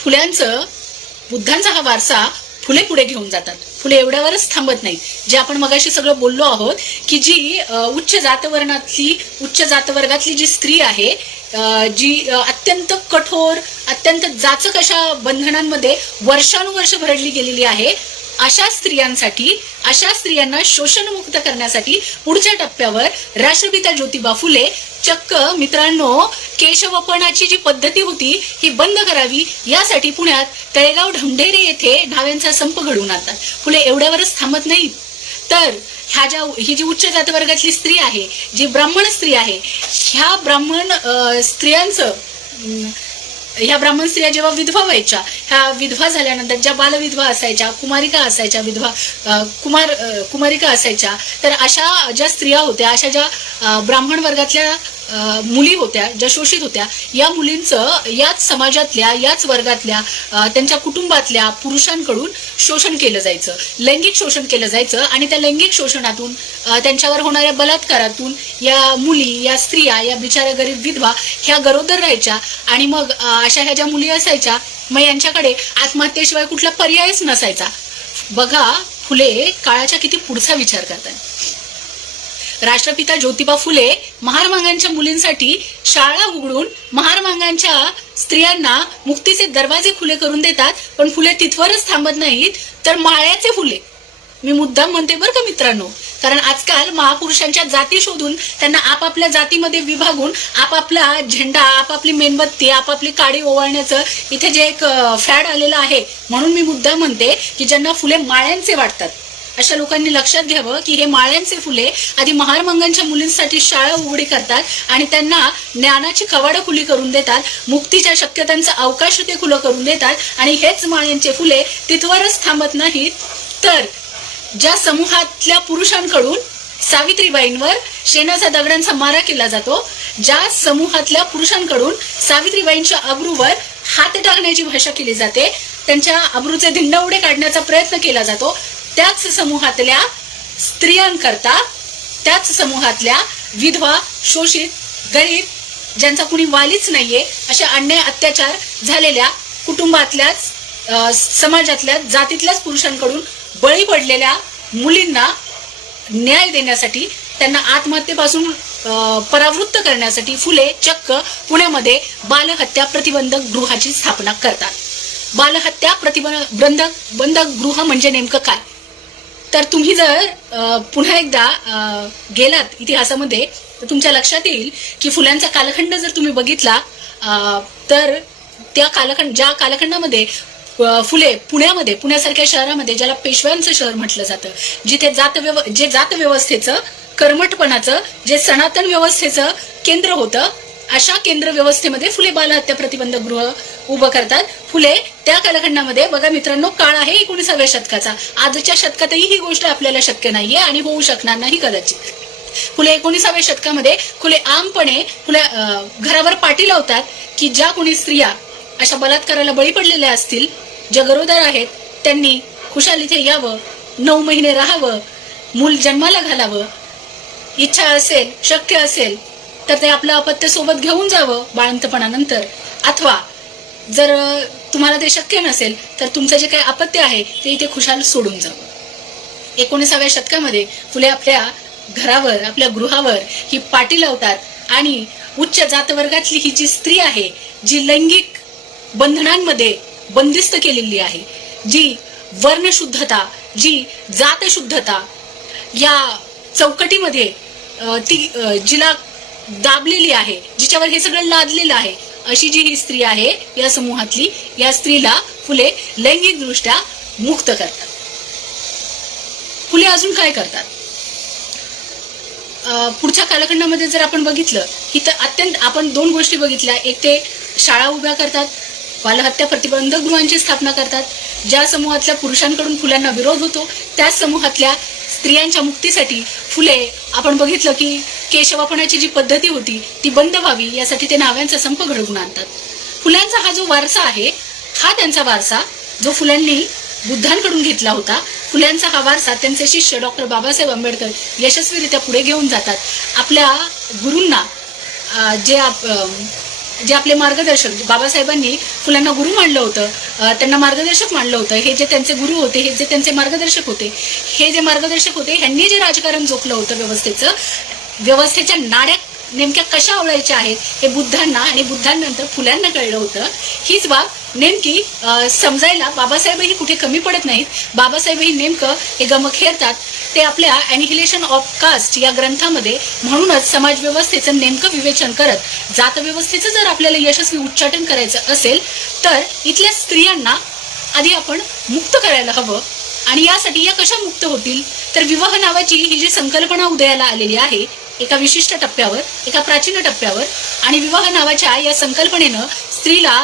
फुल्यांचं, बुद्धांचा हा वारसा फुले पुढे घेऊन जातात. फुले एवढ्यावरच थांबत नाहीत. जे आपण मगाशी सगळं बोललो आहोत की जी उच्च जातवर्गातली जी स्त्री आहे, जी अत्यंत कठोर, अत्यंत जाचक अशा बंधनांमध्ये वर्षानुवर्ष भरडली गेलेली आहे, अशा स्त्रियांना शोषणमुक्त करण्यासाठी पुढच्या टप्प्यावर राष्ट्रपिता ज्योतिबा फुले चक्क मित्रांनो केशवपणाची जी पद्धती होती ही बंद करावी यासाठी पुण्यात तळेगाव ढमढेरे येथे ढाव्यांचा संप घडवून आणतात. फुले एवढ्यावरच थांबत नाहीत, तर ही जी उच्च जातवर्गातली स्त्री आहे, जी ब्राह्मण स्त्री आहे, ह्या ब्राह्मण स्त्रिया जेव्हा विधवा व्हायच्या, ह्या विधवा झाल्यानंतर ज्या बालविधवा असायच्या, कुमारिका असायच्या, कुमारिका असायच्या, तर अशा ज्या स्त्रिया होत्या, अशा ज्या ब्राह्मण वर्गातल्या मुली होत्या, ज्या शोषित होत्या, या मुलींचं याच समाजातल्या, याच वर्गातल्या, त्यांच्या कुटुंबातल्या पुरुषांकडून शोषण केलं जायचं, लैंगिक शोषण केलं जायचं. आणि त्या लैंगिक शोषणातून, त्यांच्यावर होणाऱ्या बलात्कारातून या मुली, या स्त्रिया, या बिचाऱ्या गरीब विधवा ह्या गरोदर राहायच्या. आणि मग अशा ह्या ज्या मुली असायच्या, मग यांच्याकडे आत्महत्येशिवाय कुठला पर्यायच नसायचा. बघा फुले काळाच्या किती पुढचा विचार करतात. राष्ट्रपिता ज्योतिबा फुले महारमांगांच्या मुलींसाठी शाळा उघडून महारमांगांच्या स्त्रियांना मुक्तीचे दरवाजे खुले करून देतात. पण फुले तिथवरच थांबत नाहीत, तर माळ्याचे फुले, मी मुद्दाम म्हणते बरं का मित्रांनो, कारण आजकाल महापुरुषांच्या जाती शोधून त्यांना आपापल्या जातीमध्ये विभागून आपापला झेंडा, आपापली मेणबत्ती, आपापली काडी ओवाळण्याचं इथे जे एक फॅड आलेलं आहे. म्हणून मी मुद्दाम म्हणते की ज्यांना फुले माळ्यांचे वाटतात अशा लोकांनी लक्षात घ्यावं की हे माळ्यांचे फुले आधी महारमांगांच्या मुलींसाठी शाळा उघडी करतात आणि त्यांना ज्ञानाची कवाडं खुली करून देतात, मुक्तीच्या शक्यतांचा अवकाश ते खुलं करून देतात. आणि हेच माळ्यांचे फुले तिथवरच थांबत नाहीत, तर ज्या समूहातल्या पुरुषांकडून सावित्रीबाईंवर शेणाचा दगडांचा मारा केला जातो, ज्या समूहातल्या पुरुषांकडून सावित्रीबाईंच्या अब्रूवर हात टाकण्याची भाषा केली जाते, त्यांच्या अब्रूचे धिंडाउडे काढण्याचा प्रयत्न केला जातो, त्याच समूहातल्या स्त्रियांकरता, त्याच समूहातल्या विधवा, शोषित, गरीब, ज्यांचा कुणी वालीच नाहीये, अशा अन्याय अत्याचार झालेल्या कुटुंबातल्याच, समाजातल्या, जातीतल्याच पुरुषांकडून बळी पडलेल्या मुलींना न्याय देण्यासाठी, त्यांना आत्महत्येपासून परावृत्त करण्यासाठी फुले चक्क पुण्यामध्ये बालहत्या प्रतिबंधक गृहाची स्थापना करतात. बालहत्या प्रतिबंधक गृह म्हणजे नेमकं काय, तर तुम्ही जर पुन्हा एकदा गेलात इतिहासामध्ये तर तुमच्या लक्षात येईल की फुल्यांचा कालखंड जर तुम्ही बघितला तर त्या ज्या कालखंडामध्ये फुले पुण्यासारख्या शहरामध्ये, ज्याला पेशव्यांचं शहर म्हटलं जातं, जिथे जात व्यवस्थेचं, कर्मठपणाचं, जे सनातन व्यवस्थेचं केंद्र होतं, अशा केंद्र व्यवस्थेमध्ये फुले बालहत्या प्रतिबंधक गृह उभं करतात. फुले त्या कालखंडामध्ये, बघा मित्रांनो, काळ आहे 19व्या शतकाचा, आजच्या शतकातही ही गोष्ट आपल्याला शक्य नाहीये आणि होऊ शकणार नाही कदाचित. फुले 19व्या शतकामध्ये फुले आमपणे घरावर पाटी लावतात की ज्या कोणी स्त्रिया अशा बलात्काराला बळी पडलेल्या असतील, ज्या गरोदर आहेत, त्यांनी खुशाल इथे यावं, 9 महिने राहावं, मूल जन्माला घालावं, इच्छा असेल, शक्य असेल तर ते आपलं अपत्य सोबत घेऊन जावं बाळंतपणानंतर, अथवा जर तुम्हाला ते शक्य नसेल तर तुमचं जे काही अपत्य आहे ते इथे खुशाल सोडून जावं. 19व्या शतकामध्ये फुले आपल्या घरावर, आपल्या गृहावर ही पाटी लावतात आणि उच्च जातवर्गातली ही जी स्त्री आहे, जी लैंगिक बंधनांमध्ये बंदिस्त केलेली आहे, जी वर्णशुद्धता, जी जातशुद्धता या चौकटीमध्ये ती जिला दाबलेली आहे, जिच्यावर हे सगळं लादलेलं आहे, अशी जी ही स्त्री आहे या समूहातली, या स्त्रीला फुले लैंगिकदृष्ट्या मुक्त करतात. फुले फुले अजून काय करतात? पुढच्या कालखंडामध्ये जर आपण बघितलं की तर अत्यंत आपण 2 गोष्टी बघितल्या. एक ते शाळा उभ्या करतात, बालहत्या प्रतिबंधक गृहांची स्थापना करतात. ज्या समूहातल्या पुरुषांकडून फुल्यांना विरोध होतो त्याच समूहातल्या स्त्रियांच्या मुक्तीसाठी फुले आपण बघितलं की केशवापणाची जी पद्धती होती ती बंद व्हावी यासाठी ते न्हाव्यांचा संप घडवून आणतात. फुल्यांचा हा जो वारसा आहे हा त्यांचा वारसा जो फुल्यांनी बुद्धांकडून घेतला होता. फुल्यांचा हा वारसा त्यांचे शिष्य डॉक्टर बाबासाहेब आंबेडकर यशस्वीरित्या पुढे घेऊन जातात. आपल्या गुरूंना जे आपले मार्गदर्शक बाबासाहेबांनी फुल्यांना गुरु मानलं होतं, त्यांना मार्गदर्शक मानलं होतं. हे जे त्यांचे गुरु होते, हे जे त्यांचे मार्गदर्शक होते, हे जे मार्गदर्शक होते ह्यांनी जे राजकारण जोखलं होतं व्यवस्थेच्या नाड्या नेमक्या कशा आवळायच्या आहेत हे बुद्धांना आणि बुद्धांनंतर फुल्यांना कळलं होतं. हीच बाब नेमकी समजायला बाबासाहेबही कुठे कमी पडत नाहीत. बाबासाहेबही नेमकं हे गमखेरतात ते आपल्या ॲनिहिलेशन ऑफ कास्ट या ग्रंथामध्ये. म्हणूनच समाज व्यवस्थेचं नेमकं विवेचन करत जात व्यवस्थेचं जर आपल्याला यशस्वी उच्चाटन करायचं असेल तर इथल्या स्त्रियांना आधी आपण मुक्त करायला हवं. आणि यासाठी या कशा मुक्त होतील तर विवाह नावाची ही जी संकल्पना उदयाला आलेली आहे एका विशिष्ट टप्प्यावर, एका प्राचीन टप्प्यावर, आणि विवाह नावाच्या या संकल्पनेनं स्त्रीला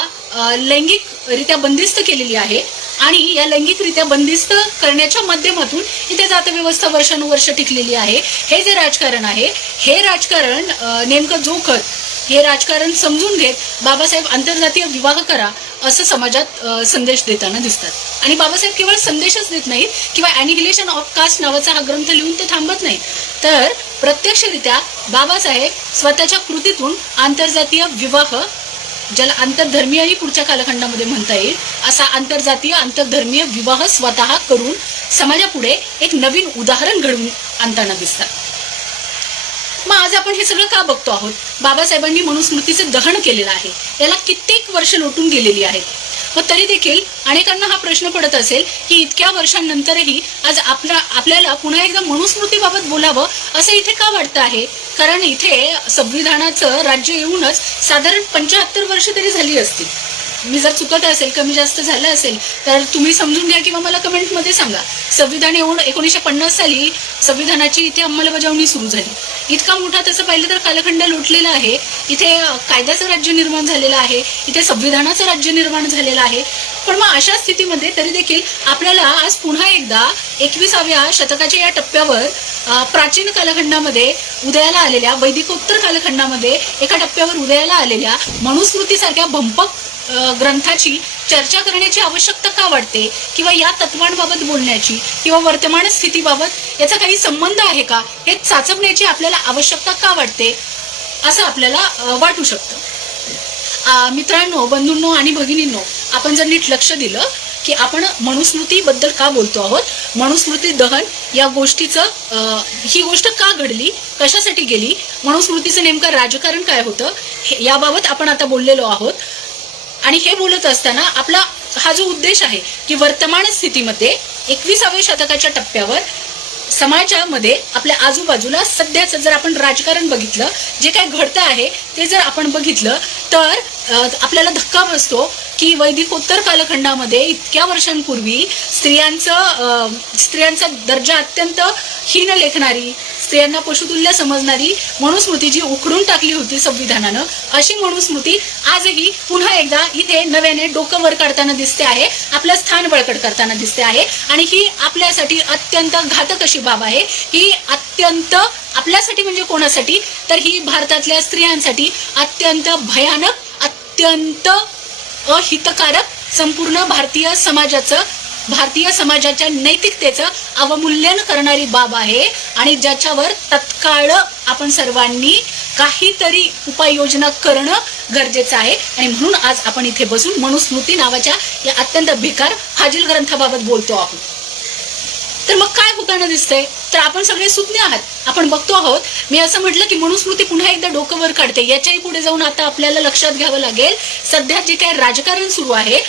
लैंगिकरित्या बंदिस्त केलेली आहे. आणि या लैंगिकरित्या बंदिस्त करण्याच्या माध्यमातून इथे जातव्यवस्था वर्षानुवर्ष टिकलेली आहे. हे जे राजकारण आहे हे राजकारण नेमकं जोखत हे राजकारण समजून घेत बाबासाहेब आंतरजातीय विवाह करा असं समाजात संदेश देताना दिसतात. आणि बाबासाहेब केवळ संदेशच देत नाहीत किंवा ॲनिहिलेशन ऑफ कास्ट नावाचा हा ग्रंथ लिहून ते थांबत नाहीत, तर प्रत्यक्षरित्या बाबासाहेब स्वतःच्या कृतीतून आंतरजातीय विवाह, ज्याला आंतरधर्मीयही पुढच्या कालखंडामध्ये म्हणता येईल, असा आंतरजातीय आंतरधर्मीय विवाह स्वतः करून समाजापुढे एक नवीन उदाहरण घडवून आणताना दिसतात. मग आज आपण हे सगळं का बघतो आहोत? बाबासाहेबांनी मनुस्मृतीचं दहन केलेलं आहे, याला कित्येक वर्ष लोटून गेलेली आहेत. मग तरी देखील अनेकांना हा प्रश्न पडत असेल की इतक्या वर्षांनंतरही आज आपल्याला पुन्हा एकदा मनुस्मृतीबाबत बोलावं असं इथे का वाटतं आहे? कारण इथे संविधानाचं राज्य येऊनच साधारण 75 वर्ष तरी झाली असतील. मी जर चुकत असेल, कमी जास्त झालं असेल तर तुम्ही समजून घ्या किंवा मला कमेंटमध्ये सांगा. संविधान येऊन 1950 साली संविधानाची इथे अंमलबजावणी सुरू झाली. इतका मोठा तसं पाहिलं तर कालखंड लोटलेला आहे. इथे कायद्याचं राज्य निर्माण झालेलं आहे, इथे संविधानाचं राज्य निर्माण झालेलं आहे. पण मग अशा स्थितीमध्ये तरी देखील आपल्याला आज पुन्हा एकदा 21व्या शतकाच्या या टप्प्यावर प्राचीन कालखंडामध्ये उदयाला आलेल्या, वैदिकोत्तर कालखंडामध्ये एका टप्प्यावर उदयाला आलेल्या मनुस्मृतीसारख्या भंपक ग्रंथाची चर्चा करण्याची आवश्यकता का वाटते? किंवा या तत्वांबाबत बोलण्याची किंवा वर्तमान स्थितीबाबत याचा काही संबंध आहे का हे चाचपण्याची आपल्याला आवश्यकता का वाटते असं आपल्याला वाटू शकतं. मित्रांनो, बंधूंनो आणि भगिनींनो, आपण जर नीट लक्ष दिलं की आपण मनुस्मृतीबद्दल का बोलतो आहोत, मनुस्मृती दहन या गोष्टीचं ही गोष्ट का घडली, कशासाठी गेली, मनुस्मृतीचं नेमकं राजकारण काय होतं याबाबत आपण आता बोललेलो आहोत. आणि हे बोलत असताना आपला हा जो उद्देश आहे की वर्तमान स्थितीमध्ये 21व्या शतकाच्या टप्प्यावर समाजामध्ये आपल्या आजूबाजूला सध्याचं जर आपण राजकारण बघितलं, जे काय घडतं आहे ते जर आपण बघितलं तर आपल्याला धक्का बसतो की वैदिकोत्तर कालखंडामध्ये इतक्या वर्षांपूर्वी स्त्रियांचा दर्जा अत्यंत हीन लेखणारी, स्त्रियांना पशुतुल्य समजणारी मनुस्मृती जी उखडून टाकली होती संविधानानं, अशी मनुस्मृती आजही पुन्हा एकदा इथे नव्याने डोकं वर काढताना दिसते आहे, आपलं स्थान बळकट करताना दिसते आहे. आणि ही आपल्यासाठी अत्यंत घातक अशी बाब आहे. ही अत्यंत आपल्यासाठी म्हणजे कोणासाठी तर ही भारतातल्या स्त्रियांसाठी अत्यंत भयानक, अत्यंत अहितकारक, संपूर्ण भारतीय समाजाच्या नैतिकतेचं अवमूल्यन करणारी बाब आहे. आणि ज्याच्यावर तत्काळ आपण सर्वांनी काहीतरी उपाययोजना करणं गरजेचं आहे. आणि म्हणून आज आपण इथे बसून मनुस्मृती नावाच्या या अत्यंत भिकार फाजील ग्रंथाबाबत बोलतो आहोत. तर मग काय होताना दिसतंय तर आपण सगळे सुज्ञ आहात, आपण बघतो आहोत. मी असं म्हटलं की मनुस्मृती पुन्हा एकदा डोकं वर काढते. याच्याही पुढे जाऊन आता आपल्याला लक्षात घ्यावं लागेल सध्या जे काही राजकारण सुरू आहे,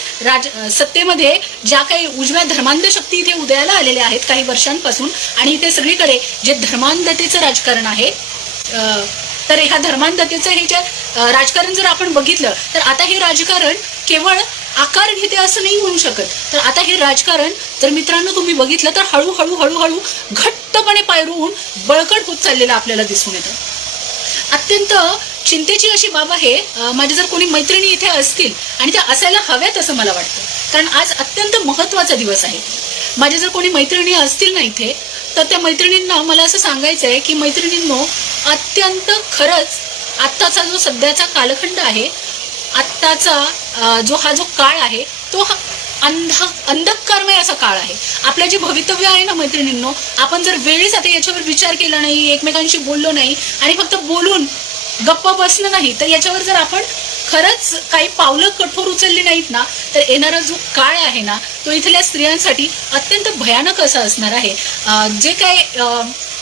सत्तेमध्ये ज्या काही उजव्या धर्मांध शक्ती इथे उदयाला आलेल्या आहेत काही वर्षांपासून, आणि इथे सगळीकडे जे धर्मांधतेचं राजकारण आहे, तर ह्या धर्मांधतेचं हे जे राजकारण जर आपण बघितलं तर आता हे राजकारण केवळ आकार घेते असं नाही म्हणू शकत. तर आता हे राजकारण जर मित्रांनो तुम्ही बघितलं तर हळूहळू हळूहळू घट्टपणे पायरून बळकट होत चाललेलं आपल्याला दिसून येतं. अत्यंत चिंतेची अशी बाब आहे. माझ्या जर कोणी मैत्रिणी इथे असतील आणि त्या असायला हव्यात असं मला वाटतं, कारण आज अत्यंत महत्त्वाचा दिवस आहे. माझ्या जर कोणी मैत्रिणी असतील ना इथे, तर त्या मैत्रिणींना मला असं सांगायचं आहे की मैत्रिणींनो, अत्यंत खरंच आत्ताचा जो सध्याचा कालखंड आहे, आत्ताचा हा जो काळ आहे तो अंधकारमय असा काळ आहे. आपलं जे भवितव्य आहे ना मैत्रिणींनो, आपण जर वेळीच आता याच्यावर विचार केला नाही, एकमेकांशी बोललो नाही आणि फक्त बोलून गप्प बसलं नाही, तर याच्यावर जर आपण खरंच काही पावलं कठोर उचलली नाहीत ना, तर येणारा जो काळ आहे ना तो इथल्या स्त्रियांसाठी अत्यंत भयानक असा असणार आहे. जे काय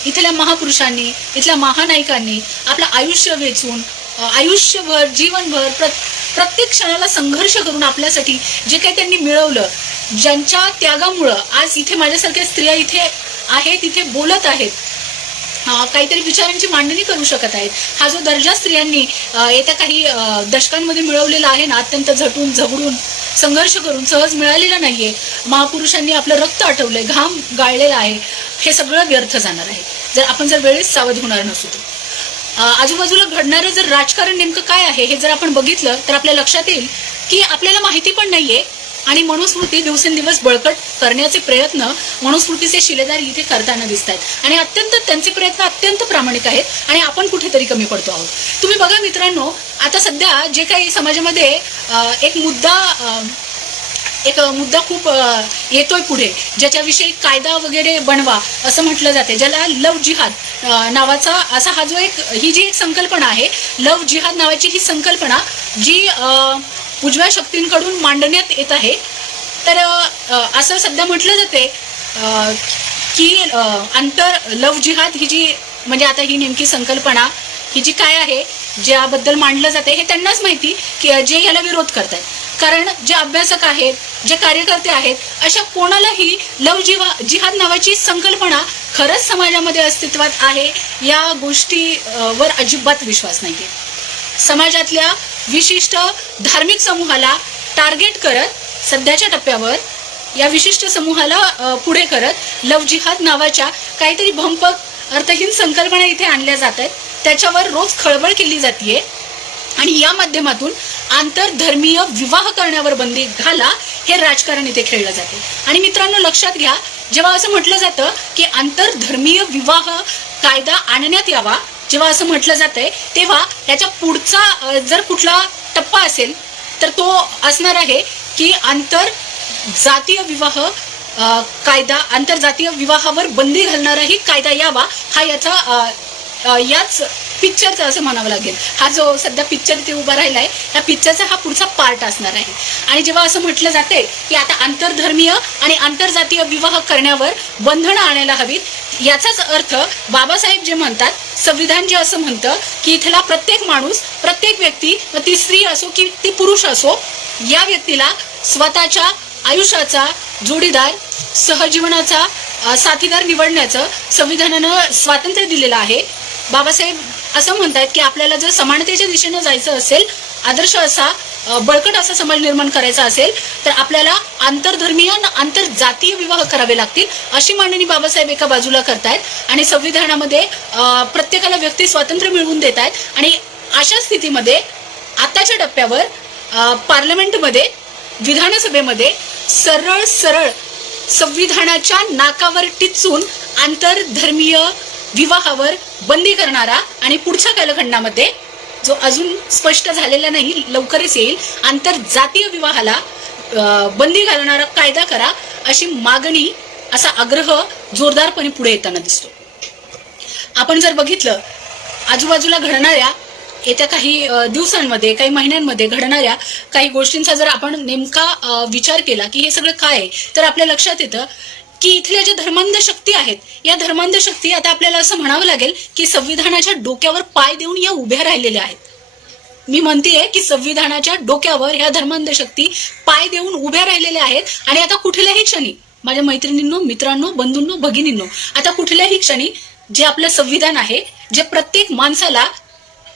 इथल्या महापुरुषांनी, इथल्या महानायकांनी आपलं आयुष्य वेचून, आयुष्यभर जीवनभर प्रत्येक क्षणाला संघर्ष करून आपल्यासाठी जे काही त्यांनी मिळवलं, ज्यांच्या त्यागामुळं आज इथे माझ्यासारख्या स्त्रिया इथे आहेत, इथे बोलत आहेत, काहीतरी विचारांची मांडणी करू शकत आहेत. हा जो दर्जा स्त्रियांनी येत्या काही दशकांमध्ये मिळवलेला आहे ना, अत्यंत झटून झगडून संघर्ष करून सहज मिळालेला नाहीये. महापुरुषांनी आपलं रक्त आटवलंय, घाम गाळलेला आहे. हे सगळं व्यर्थ जाणार आहे जर आपण वेळेस सावध होणार नसू. आजूबाजूला घडणारं जर राजकारण नेमकं काय आहे हे जर आपण बघितलं तर आपल्या लक्षात येईल की आपल्याला माहिती पण नाहीये आणि मनुस्मृती दिवसेंदिवस बळकट करण्याचे प्रयत्न मनुस्मृतीचे शिलेदार इथे करताना दिसत आहेत आणि त्यांचे प्रयत्न अत्यंत प्रामाणिक आहेत आणि आपण कुठेतरी कमी पडतो आहोत. तुम्ही बघा मित्रांनो, आता सध्या जे काही समाजामध्ये एक मुद्दा खूप येतोय पुढे, ज्याच्याविषयी कायदा वगैरे बनवा असं म्हटलं जाते, ज्याला लव्ह जिहाद नावाचा असा ही जी एक संकल्पना आहे, लव्ह जिहाद नावाची ही संकल्पना जी उजव्या शक्तींकडून मांडण्यात येत आहे. तर असं सध्या म्हटलं जाते की लव्ह जिहाद ही जी म्हणजे आता ही नेमकी संकल्पना ही जी काय आहे, ज्याबद्दल मांडलं जाते हे त्यांनाच माहिती की जे याला विरोध करतात. कारण जे अभ्यासक आहेत, जे कार्यकर्ते आहेत, अशा कोणालाही लव्ह जिहाद नावाची संकल्पना खरंच समाजामध्ये अस्तित्वात आहे या गोष्टीवर अजिबात विश्वास नाहीये. समाजातल्या विशिष्ट धार्मिक समूहाला टार्गेट करत सध्याच्या टप्प्यावर या विशिष्ट समूहाला पुढे करत लव्ह जिहाद नावाच्या काहीतरी भंपक अर्थहीन संकल्पना इथे आणल्या जात आहेत. त्याच्यावर रोज खळबळ केली जाते आणि या माध्यमातून आंतरधर्मीय विवाह करण्यावर बंदी घाला हे राजकारण इथे खेळलं जाते. आणि मित्रांनो लक्षात घ्या, जेव्हा असं म्हटलं जातं की आंतरधर्मीय विवाह कायदा आणण्यात यावा, जेव्हा असं म्हटलं जातंय तेव्हा त्याच्या पुढचा जर कुठला टप्पा असेल तर तो असणार आहे की आंतरजातीय विवाह कायदा, आंतरजातीय विवाहावर बंदी घालणाराही कायदा यावा, हा याच पिक्चरचा असं म्हणावं लागेल. हा जो सध्या पिक्चर इथे उभा राहिला आहे या पिक्चरचा हा पुढचा पार्ट असणार आहे. आणि जेव्हा असं म्हटलं जाते की आता आंतरधर्मीय आणि आंतरजातीय विवाह करण्यावर बंधनं आणायला हवीत, याचाच अर्थ बाबासाहेब जे म्हणतात, संविधान जे असं म्हणतं की इथला प्रत्येक माणूस, प्रत्येक व्यक्ती, ती स्त्री असो की ती पुरुष असो, या व्यक्तीला स्वतःच्या आयुष्याचा जोडीदार, सहजीवनाचा साथीदार निवडण्याचं संविधानानं स्वातंत्र्य दिलेलं आहे. बाबासाहेब असं म्हणतात की आपल्याला जर समानतेच्या दिशेनं जायचं असेल, आदर्श असा बळकट असा समाज निर्माण करायचा असेल, तर आपल्याला आंतरधर्मीय आणि आंतरजातीय विवाह करावे लागतील, अशी मांडणी बाबासाहेब एका बाजूला करतायत आणि संविधानामध्ये प्रत्येकाला व्यक्ती स्वातंत्र्य मिळवून देत आहेत. आणि अशा स्थितीमध्ये आताच्या टप्प्यावर पार्लमेंटमध्ये, विधानसभेमध्ये सरळ संविधानाच्या नाकावर टिचून आंतरधर्मीय विवाहावर बंदी करणारा आणि पुढच्या कालखंडामध्ये जो अजून स्पष्ट झालेला नाही, लवकरच येईल, आंतरजातीय विवाहाला बंदी घालणारा कायदा करा, अशी मागणी, असा आग्रह जोरदारपणे पुढे येताना दिसतो. आपण जर बघितलं आजूबाजूला घडणाऱ्या येत्या काही दिवसांमध्ये, काही महिन्यांमध्ये घडणाऱ्या काही गोष्टींचा जर आपण नेमका विचार केला की हे सगळं काय आहे, तर आपल्या लक्षात येतं की इथल्या ज्या धर्मांध शक्ती आहेत, या धर्मांध शक्ती आता आपल्याला असं म्हणावं लागेल की संविधानाच्या डोक्यावर पाय देऊन या उभ्या राहिलेल्या आहेत. मी म्हणतेय की संविधानाच्या डोक्यावर ह्या धर्मांध शक्ती पाय देऊन उभ्या राहिलेल्या आहेत. आणि आता कुठल्याही क्षणी, माझ्या मैत्रिणींनो, मित्रांनो, बंधूंनो, भगिनींनो, आता कुठल्याही क्षणी जे आपलं संविधान आहे, जे प्रत्येक माणसाला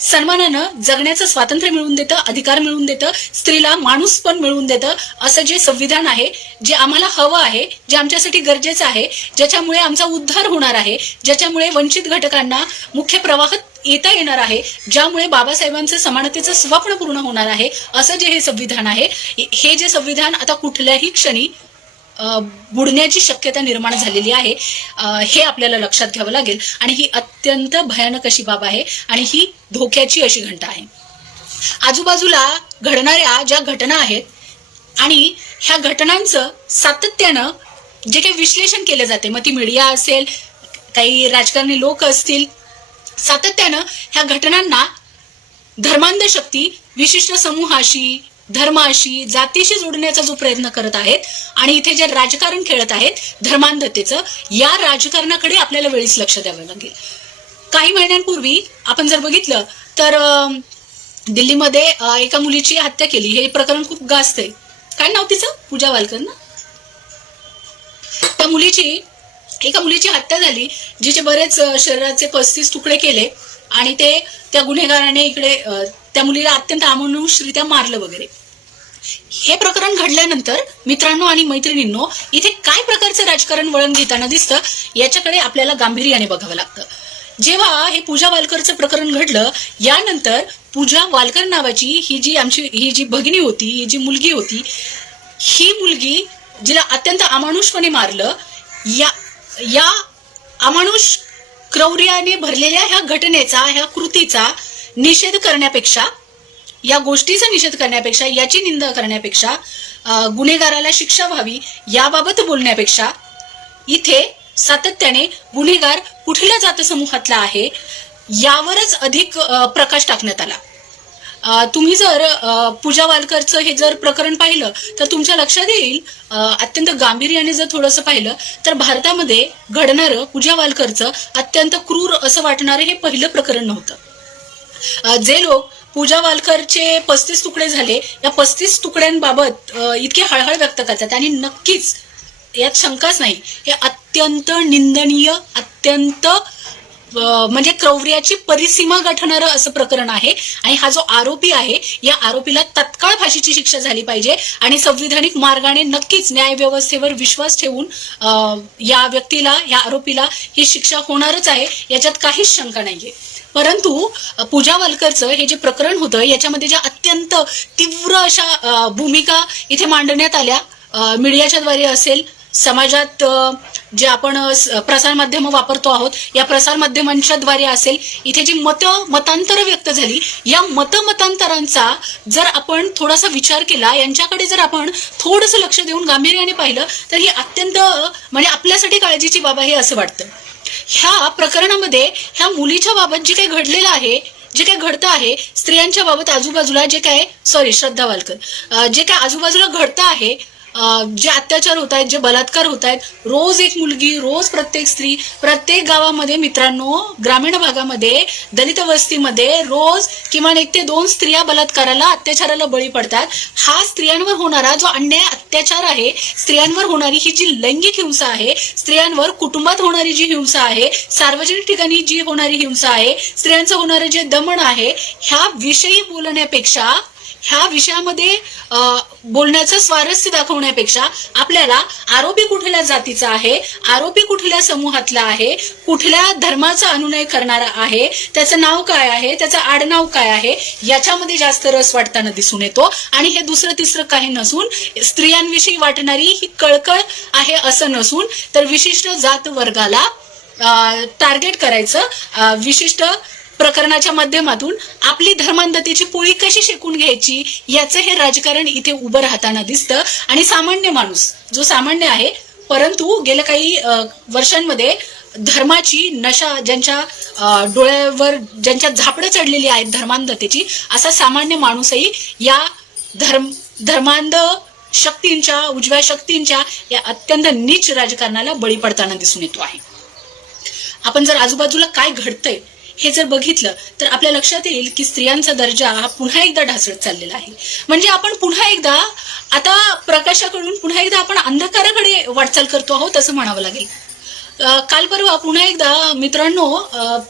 सन्मानानं जगण्याचं स्वातंत्र्य मिळवून देतं, अधिकार मिळवून देतं, स्त्रीला माणूस पण मिळवून देतं. असं जे संविधान आहे, जे आम्हाला हवं आहे, जे आमच्यासाठी गरजेचं आहे, ज्याच्यामुळे आमचा उद्धार होणार आहे, ज्याच्यामुळे वंचित घटकांना मुख्य प्रवाहात येता येणार आहे, ज्यामुळे बाबासाहेबांचं समानतेचं स्वप्न पूर्ण होणार आहे, असं जे हे संविधान आहे, हे जे संविधान आता कुठल्याही क्षणी बुडण्याची शक्यता निर्माण झालेली आहे. हे आपल्याला लक्षात घ्यावं लागेल. आणि ही अत्यंत भयानक अशी बाब आहे आणि ही धोक्याची अशी घंटा आहे. आजूबाजूला घडणाऱ्या ज्या घटना आहेत आणि ह्या घटनांचं सातत्यानं जे काही विश्लेषण केलं जाते, मग ती मीडिया असेल, काही राजकारणी लोक असतील, सातत्यानं ह्या घटनांना धर्मांध शक्ती विशिष्ट समूहाशी, धर्माशी, जातीशी जोडण्याचा जो प्रयत्न करत आहेत आणि इथे जे राजकारण खेळत आहेत धर्मांधतेचं, या राजकारणाकडे आपल्याला वेळीच लक्ष द्यावं लागेल. काही महिन्यांपूर्वी आपण जर बघितलं तर दिल्लीमध्ये एका मुलीची हत्या केली. हे प्रकरण खूप गाजतंय. काय नाव तिचं? पूजा वालकर ना. एका मुलीची हत्या झाली, जिचे बरेच शरीराचे 35 तुकडे केले आणि ते त्या गुन्हेगाराने इकडे त्या मुलीला अत्यंत अमानुषरित्या मारलं वगैरे. हे प्रकरण घडल्यानंतर मित्रांनो आणि मैत्रिणींनो, इथे काय प्रकारचं राजकारण वळण घेताना दिसतं याच्याकडे आपल्याला गांभीर्याने बघावं लागतं. जेव्हा हे पूजा वालकरचं प्रकरण घडलं, यानंतर पूजा वालकर नावाची ही जी भगिनी होती, ही जी मुलगी होती, ही मुलगी जिला अत्यंत अमानुषपणे मारलं, या अमानुष क्रौर्याने भरलेल्या ह्या घटनेचा, ह्या कृतीचा निषेध करण्यापेक्षा, या गोष्टीचा निषेध करण्यापेक्षा, याची निंदा करण्यापेक्षा, गुन्हेगाराला शिक्षा व्हावी याबाबत बोलण्यापेक्षा इथे सातत्याने गुन्हेगार कुठल्या जातसमूहातला आहे यावरच अधिक प्रकाश टाकण्यात आला. तुम्ही जर पूजा वालकरचं हे जर प्रकरण पाहिलं तर तुमच्या लक्षात येईल, अत्यंत गांभीर्याने जर थोडंसं पाहिलं तर भारतामध्ये घडणारं पूजा वालकरचं अत्यंत क्रूर असं वाटणारं हे पहिलं प्रकरण नव्हतं. जे लोक पूजा वालकरचे 35 तुकडे झाले, या 35 तुकड्यांबाबत इतके हळहळ व्यक्त करतात आणि नक्कीच यात शंकाच नाही, हे अत्यंत निंदनीय, अत्यंत म्हणजे क्रौर्याची परिसीमा गाठणारं असं प्रकरण आहे. आणि हा जो आरोपी आहे, या आरोपीला तत्काळ फाशीची शिक्षा झाली पाहिजे आणि संविधानिक मार्गाने नक्कीच न्याय व्यवस्थेवर विश्वास ठेवून या व्यक्तीला, या आरोपीला ही शिक्षा होणारच आहे, याच्यात काहीच शंका नाहीये. परंतु पूजा वालकरचं हे जे प्रकरण होतं, याच्यामध्ये ज्या अत्यंत तीव्र अशा भूमिका इथे मांडण्यात आल्या, मीडियाच्या द्वारे असेल, समाजात जे आपण प्रसारमाध्यम वापरतो आहोत, या प्रसारमाध्यमांच्या द्वारे असेल, इथे जी मतांतर व्यक्त झाली, या मतांतरांचा जर आपण थोडासा विचार केला, यांच्याकडे जर आपण थोडंसं लक्ष देऊन गांभीर्याने पाहिलं तर ही अत्यंत म्हणजे आपल्यासाठी काळजीची बाब आहे असं वाटतं. ह्या प्रकरणामध्ये ह्या मुलीच्या बाबत जे काही घडलेलं आहे, जे काही घडतं आहे, स्त्रियांच्या बाबत आजूबाजूला जे काय श्रद्धा वालकर, जे काय आजूबाजूला घडतं आहे, जे अत्याचार होत आहेत, जे बलात्कार होत आहेत, रोज एक मुलगी, रोज प्रत्येक स्त्री, प्रत्येक गावामध्ये मित्रांनो, ग्रामीण भागामध्ये, दलित वस्तीमध्ये रोज किमान 1 ते 2 स्त्रिया बलात्काराला, अत्याचाराला बळी पडतात. हा स्त्रियांवर होणारा जो अन्याय, अत्याचार आहे, स्त्रियांवर होणारी ही जी लैंगिक हिंसा आहे, स्त्रियांवर कुटुंबात होणारी जी हिंसा आहे, सार्वजनिक ठिकाणी जी होणारी हिंसा आहे, स्त्रियांचं होणारं जे दमन आहे, ह्या विषयी बोलण्यापेक्षा, ह्या विषयामध्ये बोलण्याचं स्वारस्य दाखवण्यापेक्षा आपल्याला आरोपी कुठल्या जातीचा आहे, आरोपी कुठल्या समूहातला आहे, कुठल्या धर्माचा अनुनय करणारा आहे, त्याचं नाव काय आहे, त्याचं आडनाव काय आहे, याच्यामध्ये जास्त रस वाटताना दिसून येतो. आणि हे दुसरं तिसरं काही नसून, स्त्रियांविषयी वाटणारी ही कळकळ आहे असं नसून, तर विशिष्ट जात वर्गाला टार्गेट करायचं, विशिष्ट प्रकरणाच्या माध्यमातून आपली धर्मांधतेची पोळी कशी शेकून घ्यायची, याचं हे राजकारण इथे उभं राहताना दिसतं. आणि सामान्य माणूस, जो सामान्य आहे परंतु गेल्या काही वर्षांमध्ये धर्माची नशा ज्यांच्या डोळ्यावर, ज्यांच्या झापडं चढलेली आहेत धर्मांधतेची, असा सामान्य माणूसही या धर्मांध शक्तींच्या, उजव्या शक्तींच्या या अत्यंत नीच राजकारणाला बळी पडताना दिसून येतो आहे. आपण जर आजूबाजूला काय घडतंय हे जर बघितलं तर आपल्या लक्षात येईल की स्त्रियांचा दर्जा हा पुन्हा एकदा ढासळत चाललेला आहे. म्हणजे आपण पुन्हा एकदा आता प्रकाशाकडून पुन्हा एकदा आपण अंधकाराकडे वाटचाल करतो आहोत असं म्हणावं लागेल. काल परवा पुन्हा एकदा मित्रांनो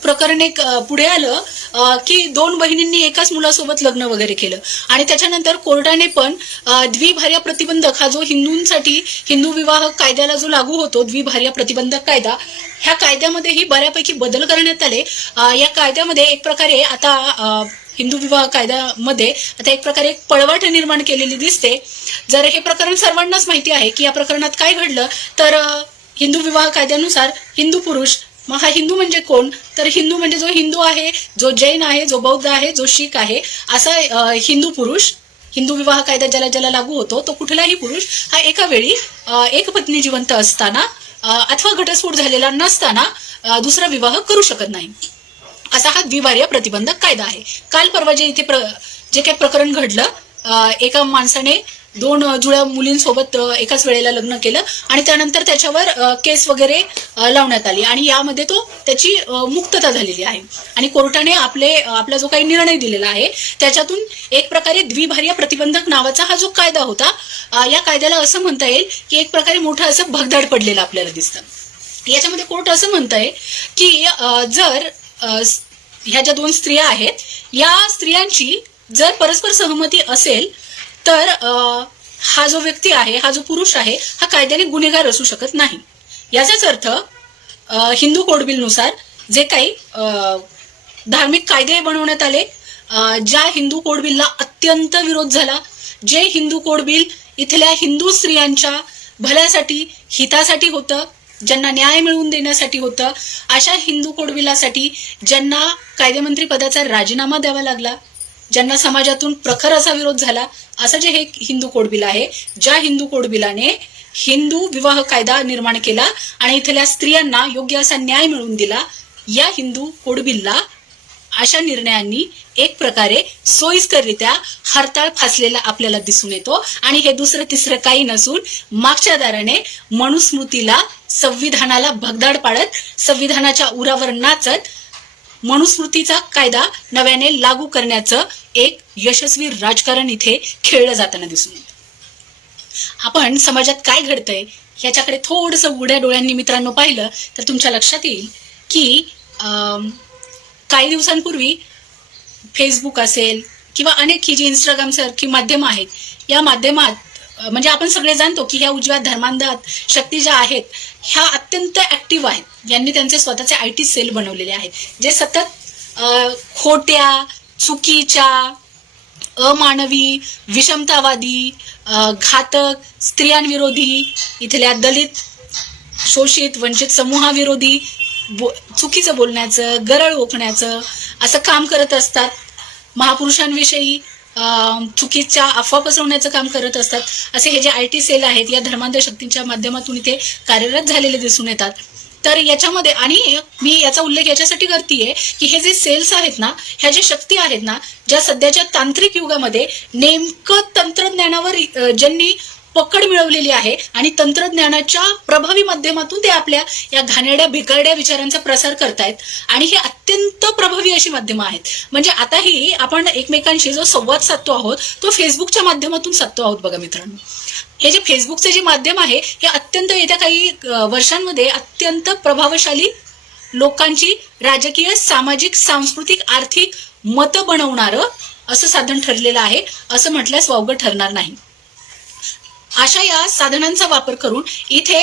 प्रकरण एक पुढे आलं की दोन बहिणींनी एकाच मुलासोबत लग्न वगैरे केलं आणि त्याच्यानंतर कोर्टाने पण द्विभार्या प्रतिबंधक हा जो हिंदूंसाठी हिंदू विवाह कायद्याला जो लागू होतो द्विभार्या प्रतिबंधक कायदा, ह्या कायद्यामध्येही बऱ्यापैकी बदल करण्यात आले. या कायद्यामध्ये एक प्रकारे आता हिंदू विवाह कायद्यामध्ये आता एक प्रकारे एक पळवाट निर्माण केलेली दिसते. जर हे प्रकरण सर्वांनाच माहिती आहे की या प्रकरणात काय घडलं तर हिंदू विवाह कायद्यानुसार हिंदू पुरुष, मग हा हिंदू म्हणजे कोण तर हिंदू म्हणजे जो हिंदू आहे, जो जैन आहे, जो बौद्ध आहे, जो शीख आहे, असा हिंदू पुरुष हिंदू विवाह कायदा ज्याला ज्याला लागू होतो तो कुठलाही पुरुष हा एका वेळी एक पत्नी जिवंत असताना अथवा घटस्फोट झालेला नसताना दुसरा विवाह करू शकत नाही, असा हा द्विभार्या प्रतिबंधक कायदा आहे. काल परवा जे इथे जे काही प्रकरण घडलं, एका माणसाने दोन जुळ्या मुलींसोबत एकाच वेळेला लग्न केलं आणि त्यानंतर त्याच्यावर केस वगैरे लावण्यात आली आणि यामध्ये त्याची मुक्तता झालेली आहे आणि कोर्टाने आपला जो काही निर्णय दिलेला आहे त्याच्यातून एक प्रकारे द्विभार्या प्रतिबंधक नावाचा हा जो कायदा होता, या कायद्याला असं म्हणता येईल की एक प्रकारे मोठं असं भगदाड पडलेलं आपल्याला दिसतं. याच्यामध्ये कोर्ट असं म्हणतंय की जर ह्या ज्या दोन स्त्रिया आहेत या स्त्रियांची जर परस्पर सहमती असेल तर हा जो व्यक्ती आहे, हा जो पुरुष आहे, हा कायद्याने गुन्हेगार असू शकत नाही. याचाच अर्थ हिंदू कोड बिलनुसार जे काही धार्मिक कायदे बनवण्यात आले, ज्या हिंदू कोड बिलला अत्यंत विरोध झाला, जे हिंदू कोड बिल इथल्या हिंदू स्त्रियांच्या भल्यासाठी हितासाठी होतं, ज्यांना न्याय मिळवून देण्यासाठी होतं, अशा हिंदू कोड बिलासाठी ज्यांना कायदेमंत्री पदाचा राजीनामा द्यावा लागला, ज्यांना समाजातून प्रखर असा विरोध झाला, असं जे हे हिंदू कोड बिल आहे, ज्या हिंदू कोड बिलाने हिंदू विवाह कायदा निर्माण केला आणि इथल्या स्त्रियांना योग्य असा न्याय मिळवून दिला, या हिंदू कोड बिलला अशा निर्णयांनी एक प्रकारे सोयीस्कररित्या हरताळ फासलेला आपल्याला दिसून येतो आणि हे दुसरं तिसरं काही नसून मागच्या दाराने मनुस्मृतीला, संविधानाला भगदाड पाडत, संविधानाच्या उरावर नाचत मनुस्मृतीचा कायदा नव्याने लागू करण्याचं एक यशस्वी राजकारण इथे खेळलं जाताना दिसून येतं. आपण समाजात काय घडतंय याच्याकडे थोडंसं उघड्या डोळ्यांनी मित्रांनो पाहिलं तर तुमच्या लक्षात येईल की काही दिवसांपूर्वी फेसबुक असेल किंवा अनेक ही जी इंस्टाग्राम सारखी माध्यमं आहेत, या माध्यमात म्हणजे आपण सगळे जाणतो की ह्या उजव्या धर्मांधात शक्ती ज्या आहेत ह्या अत्यंत ऍक्टिव्ह आहेत. यांनी त्यांचे स्वतःचे IT सेल बनवलेले आहेत जे सतत खोट्या, चुकीच्या, अमानवी, विषमतावादी, घातक, स्त्रियांविरोधी, इथल्या दलित, शोषित, वंचित समूहाविरोधी चुकीचं बोलण्याचं, गरळ ओकण्याचं असं काम करत असतात. महापुरुषांविषयी चुकीच्या अफवा पसरवण्याचं काम करत असतात. असे हे जे IT सेल आहेत या धर्मांध शक्तींच्या माध्यमातून इथे कार्यरत झालेले दिसून येतात. तर याच्यामध्ये आणि मी याचा उल्लेख याच्यासाठी करतेय की हे जे सेल्स आहेत ना, ह्या ज्या शक्ती आहेत ना, ज्या सध्याच्या तांत्रिक युगामध्ये नेमकं तंत्रज्ञानावर ज्यांनी पकड मिळवलेली आहे आणि तंत्रज्ञानाच्या प्रभावी माध्यमातून ते आपल्या या घाणेरड्या भिकारड्या विचारांचा प्रसार करतायत आणि हे अत्यंत प्रभावी अशी माध्यमं आहेत. म्हणजे आताही आपण एकमेकांशी जो संवाद साधतो आहोत तो फेसबुकच्या माध्यमातून साधतो आहोत. बघा मित्रांनो, हे जे फेसबुकचे जे माध्यम आहे हे अत्यंत येत्या काही वर्षांमध्ये अत्यंत प्रभावशाली लोकांची राजकीय, सामाजिक, सांस्कृतिक, आर्थिक मतं बनवणारं असं साधन ठरलेलं आहे, असं म्हटल्यास वावगं ठरणार नाही. अशा या साधनांचा वापर करून इथे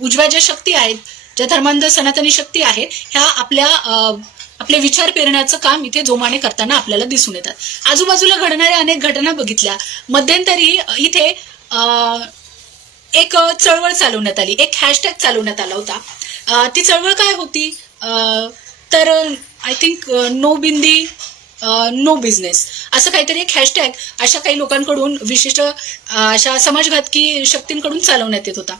उजव्या ज्या शक्ती आहेत, ज्या धर्मांध सनातनी शक्ती आहेत, ह्या आपले विचार पेरण्याचं काम इथे जोमाने करताना आपल्याला दिसून येतात. आजूबाजूला घडणाऱ्या अनेक घटना बघितल्या. मध्यंतरी इथे एक चळवळ चालवण्यात आली, एक हॅशटॅग चालवण्यात आला होता. ती चळवळ काय होती तर I think no bindi no business असं काहीतरी एक हॅशटॅग अशा काही लोकांकडून, विशिष्ट अशा समाजघातकी शक्तींकडून चालवण्यात येत होता.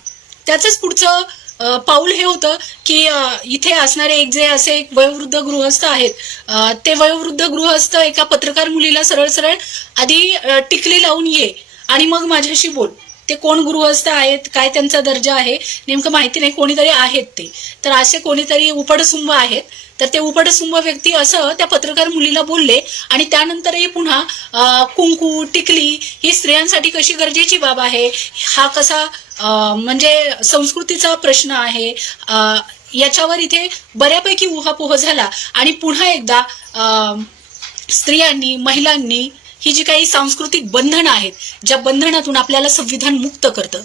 त्याचंच पुढचं पाऊल हे होतं की इथे असणारे एक जे असे एक वयोवृद्ध गृहस्थ आहेत, ते वयोवृद्ध गृहस्थ एका पत्रकार मुलीला सरळ सरळ आधी टिकली लावून ये आणि मग माझ्याशी बोल. ते कोण गृहस्थ आहेत, काय त्यांचा दर्जा आहे नेमकं माहिती नाही, कोणीतरी आहेत ते. तर असे कोणीतरी उपडसुंब आहेत. तर ते उपटसुंभ व्यक्ती असं त्या पत्रकार मुलीला बोलले. आणि त्यानंतरही पुन्हा कुंकू टिकली ही स्त्रियांसाठी कशी गरजेची बाब आहे, हा कसा म्हणजे संस्कृतीचा प्रश्न आहे, याच्यावर इथे बऱ्यापैकी उहापोह झाला. आणि पुन्हा एकदा स्त्रियांनी, महिलांनी ही जी काही सांस्कृतिक बंधनं आहेत, ज्या बंधनातून आपल्याला संविधान मुक्त करतं,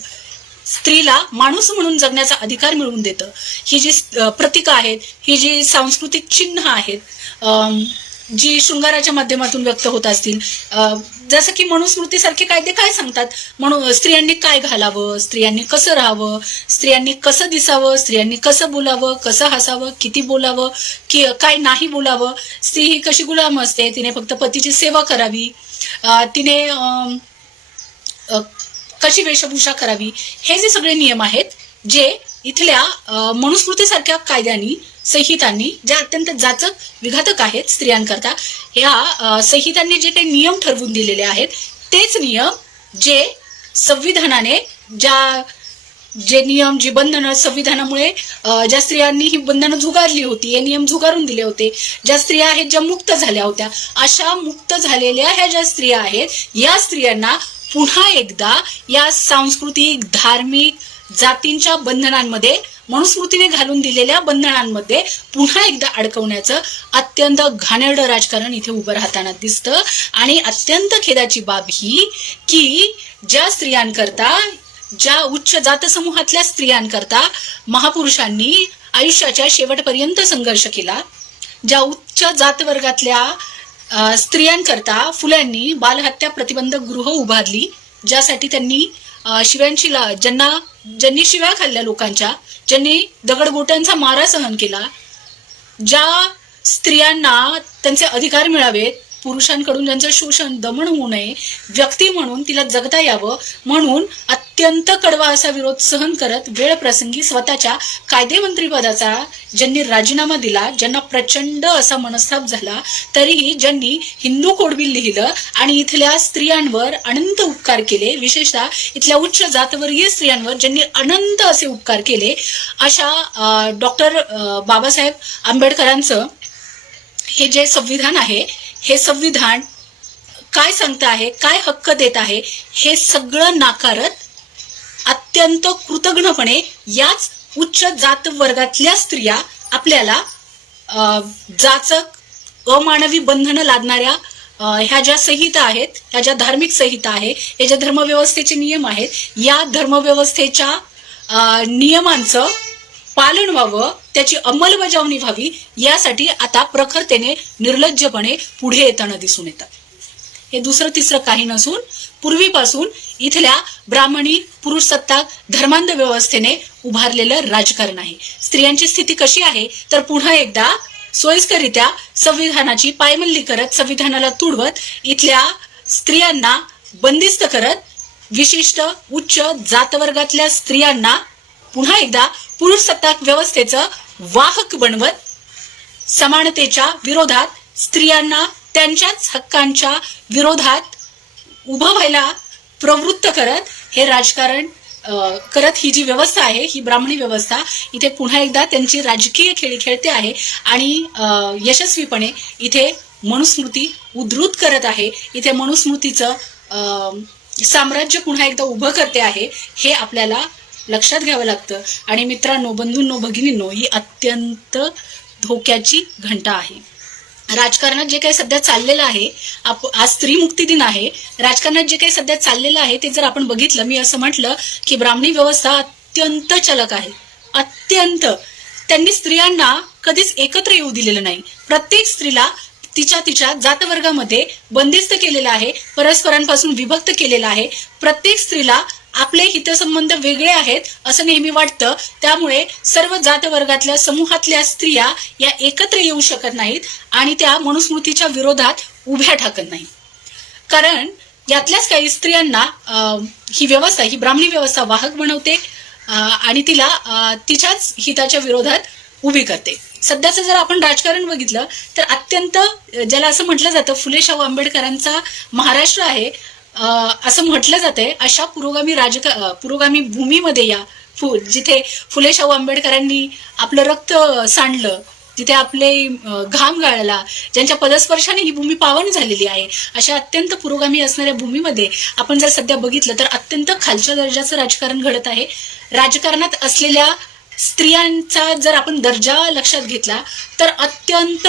स्त्रीला माणूस म्हणून जगण्याचा अधिकार मिळवून देतं, ही जी प्रतीकं आहेत, ही जी सांस्कृतिक चिन्ह आहेत, जी शृंगाराच्या माध्यमातून व्यक्त होत असतील, जसं की मनुस्मृतीसारखे कायदे काय सांगतात, म्हणून स्त्रियांनी काय घालावं, स्त्रियांनी कसं राहावं, स्त्रियांनी कसं दिसावं, स्त्रियांनी कसं बोलावं, कसं हसावं, किती बोलावं, की काय नाही बोलावं, स्त्री ही कशी गुलाम असते, तिने फक्त पतीची सेवा करावी, तिने कशी वेशभूषा करावी, हे जे सगळे नियम आहेत जे इथल्या मनुस्मृतीसारख्या कायद्यांनी, संहितांनी, ज्या अत्यंत जाचक विघातक आहेत स्त्रियांकरता, ह्या संहितांनी जे काही नियम ठरवून दिलेले आहेत, तेच नियम जे संविधानाने जे नियम, जी बंधनं संविधानामुळे ज्या स्त्रियांनी ही बंधनं झुगारली होती, हे नियम झुगारून दिले होते, ज्या स्त्रिया आहेत ज्या मुक्त झाल्या होत्या, अशा मुक्त झालेल्या ह्या ज्या स्त्रिया आहेत, या स्त्रियांना पुन्हा एकदा या सांस्कृतिक, धार्मिक, जातींच्या बंधनांमध्ये, मनुस्मृतीने घालून दिलेल्या बंधनांमध्ये पुन्हा एकदा अडकवण्याचं अत्यंत घाणेरडं राजकारण इथे उभं राहताना दिसतं. आणि अत्यंत खेदाची बाब ही की ज्या स्त्रियांकरता, ज्या उच्च जातसमूहातल्या स्त्रियांकरता महापुरुषांनी आयुष्याच्या शेवटपर्यंत संघर्ष केला, ज्या उच्च जातवर्गातल्या स्त्रियांकरता फुल्यांनी बालहत्या प्रतिबंधक गृह उभारली, ज्यासाठी त्यांनी ज्यांनी शिव्या खाल्ल्या लोकांच्या, ज्यांनी दगडगोट्यांचा मारा सहन केला, ज्या स्त्रियांना त्यांचे अधिकार मिळावेत, पुरुषांकडून त्यांचं शोषण, दमन होऊ नये, व्यक्ती म्हणून तिला जगता यावं म्हणून अत्यंत कडवा असा विरोध सहन करत वेळ प्रसंगी स्वतःच्या कायदेमंत्रीपदाचा ज्यांनी राजीनामा दिला, ज्यांना प्रचंड असा मनस्ताप झाला, तरीही ज्यांनी हिंदू कोड बिल लिहिलं आणि इथल्या स्त्रियांवर अनंत उपकार केले, विशेषतः इथल्या उच्च जातवर्गीय स्त्रियांवर ज्यांनी अनंत असे उपकार केले, अशा डॉक्टर बाबासाहेब आंबेडकरांचं हे जे संविधान आहे, हे संविधान काय सांगत आहे, काय हक्क देत आहे, हे सगळं नाकारत अत्यंत कृतज्ञपणे याच उच्च जात वर्गातल्या स्त्रिया आपल्याला जाचक, अमानवी बंधनं लादणाऱ्या ह्या ज्या संहिता आहेत, ह्या ज्या धार्मिक संहिता आहे, हे ज्या धर्मव्यवस्थेचे नियम आहेत, या धर्मव्यवस्थेच्या नियमांचं पालन व्हावं, त्याची अंमलबजावणी व्हावी, यासाठी आता प्रखरतेने, निर्लज्जपणे पुढे येताना दिसून येतात. हे दुसरं तिसरं काही नसून पूर्वीपासून इथल्या ब्राह्मणी, पुरुष सत्ताक, धर्मांध व्यवस्थेने उभारलेलं राजकारण आहे. स्त्रियांची स्थिती कशी आहे, तर पुन्हा एकदा सोयीस्करित्या संविधानाची पायमल्ली करत, संविधानाला तुडवत, इथल्या स्त्रियांना बंदिस्त करत, विशिष्ट उच्च जातवर्गातल्या स्त्रियांना पुन्हा एकदा पुरुष सत्ताक व्यवस्थेचं वाहक बनवत, समानतेच्या विरोधात, स्त्रियांना त्यांच्याच हक्कांच्या विरोधात उभं व्हायला प्रवृत्त करत, हे राजकारण करत ही जी व्यवस्था आहे, ही ब्राह्मणी व्यवस्था इथे पुन्हा एकदा त्यांची राजकीय खेळी खेळते आहे आणि यशस्वीपणे इथे मनुस्मृती उद्धृत करत आहे, इथे मनुस्मृतीचं साम्राज्य पुन्हा एकदा उभं करते आहे, हे आपल्याला लक्षात घ्यावं लागतं. आणि मित्रांनो, बंधूंनो, भगिनींनो, ही अत्यंत धोक्याची घंटा आहे. राजकारणात जे काही सध्या चाललेलं आहे, आज स्त्री मुक्ती दिन आहे, राजकारणात जे काही सध्या चाललेलं आहे ते जर आपण बघितलं, मी असं म्हटलं की ब्राह्मणी व्यवस्था अत्यंत चलक आहे, अत्यंत. त्यांनी स्त्रियांना कधीच एकत्र येऊ दिलेलं नाही. प्रत्येक स्त्रीला तिच्या जातवर्गामध्ये बंदिस्त केलेलं आहे, परस्परांपासून विभक्त केलेलं आहे. प्रत्येक स्त्रीला आपले हितसंबंध वेगळे आहेत असं नेहमी वाटतं, त्यामुळे सर्व जातवर्गातल्या समूहातल्या स्त्रिया या एकत्र येऊ शकत नाहीत आणि त्या मनुस्मृतीच्या विरोधात उभ्या ठाकत नाहीत. कारण यातल्याच काही स्त्रियांना ही व्यवस्था, ही ब्राह्मणी व्यवस्था वाहक बनवते आणि तिला तिच्याच हिताच्या विरोधात उभी करते. सध्याचं जर आपण राजकारण बघितलं तर अत्यंत, ज्याला असं म्हटलं जातं फुले शाहू आंबेडकरांचा महाराष्ट्र आहे असं म्हटलं जातंय, अशा पुरोगामी भूमीमध्ये या जिथे फुले शाहू आंबेडकरांनी आपलं रक्त सांडलं, जिथे आपले घाम गाळला, ज्यांच्या पदस्पर्शाने ही भूमी पावन झालेली आहे, अशा अत्यंत पुरोगामी असणाऱ्या भूमीमध्ये आपण जर सध्या बघितलं तर अत्यंत खालच्या दर्जाचं राजकारण घडत आहे. राजकारणात असलेल्या स्त्रियांचा जर आपण दर्जा लक्षात घेतला तर अत्यंत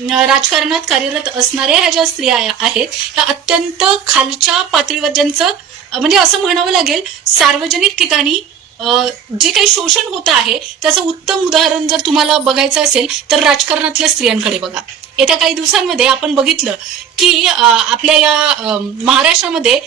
राजकारणात कार्यरत असणाऱ्या ह्या ज्या स्त्रिया आहेत ह्या अत्यंत खालच्या पातळीवर, ज्यांचं म्हणजे असं म्हणावं लागेल सार्वजनिक ठिकाणी जे काही शोषण होत आहे त्याचं उत्तम उदाहरण जर तुम्हाला बघायचं असेल तर राजकारणातल्या स्त्रियांकडे बघा. येत्या काही दिवसांमध्ये आपण बघितलं की आपल्या या महाराष्ट्रामध्ये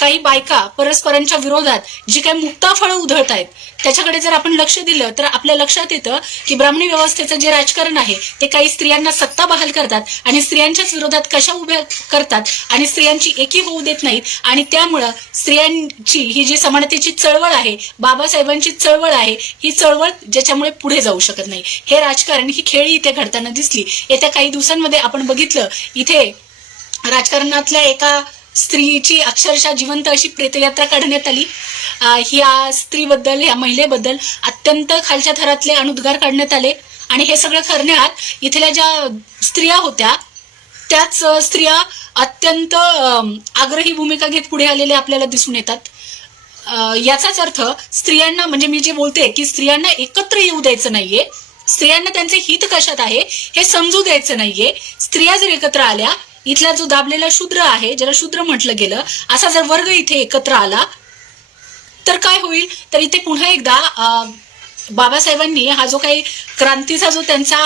काही बायका परस्परांच्या विरोधात जी काही मुक्ताफळं उधळत आहेत त्याच्याकडे जर आपण लक्ष दिलं तर आपल्या लक्षात येतं की ब्राह्मणी व्यवस्थेचं जे राजकारण आहे ते काही स्त्रियांना सत्ता बहाल करतात आणि स्त्रियांच्याच विरोधात कशा उभ्या करतात आणि स्त्रियांची एकी होऊ देत नाहीत. आणि त्यामुळं स्त्रियांची ही जी समानतेची चळवळ आहे, बाबासाहेबांची चळवळ आहे, ही चळवळ ज्याच्यामुळे पुढे जाऊ शकत नाही. हे राजकारण, ही खेळी इथे घडताना दिसली. येत्या काही दिवसांमध्ये आपण बघितलं इथे राजकारणातल्या एका स्त्रीची अक्षरशः जिवंत अशी प्रेतयात्रा काढण्यात आली. ह्या स्त्रीबद्दल, ह्या महिलेबद्दल अत्यंत खालच्या थरातले अनुद्गार काढण्यात आले आणि हे सगळं करण्यात इथल्या ज्या स्त्रिया होत्या त्याच स्त्रिया अत्यंत आग्रही भूमिका घेत पुढे आलेल्या आपल्याला दिसून येतात. याचाच अर्थ स्त्रियांना, म्हणजे मी जे बोलते की स्त्रियांना एकत्र येऊ द्यायचं नाहीये, स्त्रियांना त्यांचे हित कशात आहे हे समजू द्यायचं नाहीये. स्त्रिया जर एकत्र आल्या, इथला जो दाबलेला शूद्र आहे, ज्याला शूद्र म्हटलं गेलं, असा जर वर्ग इथे एकत्र आला तर काय होईल, तर इथे पुन्हा एकदा बाबासाहेबांनी हा जो काही क्रांतीचा जो त्यांचा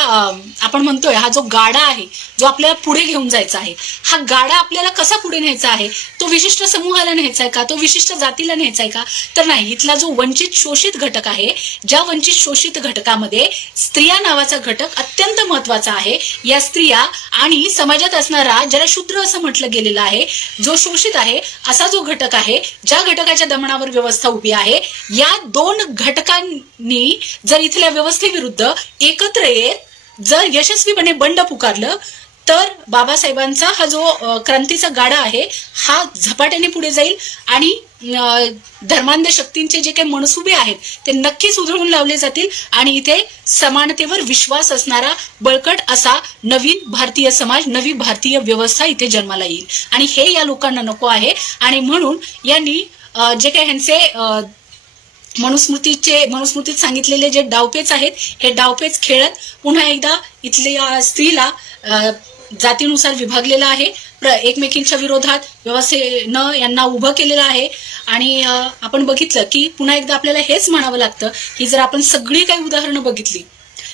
आपण म्हणतोय हा जो गाडा आहे जो आपल्याला पुढे घेऊन जायचा आहे, हा गाडा आपल्याला कसा पुढे न्यायचा आहे, तो विशिष्ट समूहाला न्यायचा आहे का, तो विशिष्ट जातीला न्यायचा आहे का, तर नाही. इथला जो वंचित शोषित घटक आहे, ज्या वंचित शोषित घटकामध्ये स्त्रिया नावाचा घटक अत्यंत महत्वाचा आहे. या स्त्रिया आणि समाजात असणारा, ज्याला शूद्र असं म्हटलं गेलेलं आहे, जो शोषित आहे असा जो घटक आहे, ज्या घटकाच्या दमनावर व्यवस्था उभी आहे, या दोन घटकांनी जर इथल्या व्यवस्थेविरुद्ध एकत्र येत जर यशस्वीपणे बंड पुकारलं तर बाबासाहेबांचा हा जो क्रांतीचा गाडा आहे हा झपाट्याने पुढे जाईल आणि धर्मांध शक्तींचे जे काही मनसुबे आहेत ते नक्कीच उधळून लावले जातील आणि इथे समानतेवर विश्वास असणारा बळकट असा नवीन भारतीय समाज, नवी भारतीय व्यवस्था इथे जन्माला येईल. आणि हे या लोकांना नको आहे आणि म्हणून यांनी जे काही ह्यांचे मनुस्मृतीत सांगितलेले जे डावपेच आहेत हे डावपेच खेळत पुन्हा एकदा इथल्या स्त्रीला जातीनुसार विभागलेला आहे, एकमेकींच्या विरोधात व्यवस्थेनं यांना उभं केलेलं आहे. आणि आपण बघितलं की पुन्हा एकदा आपल्याला हेच म्हणावं लागतं की जर आपण सगळी काही उदाहरणं बघितली,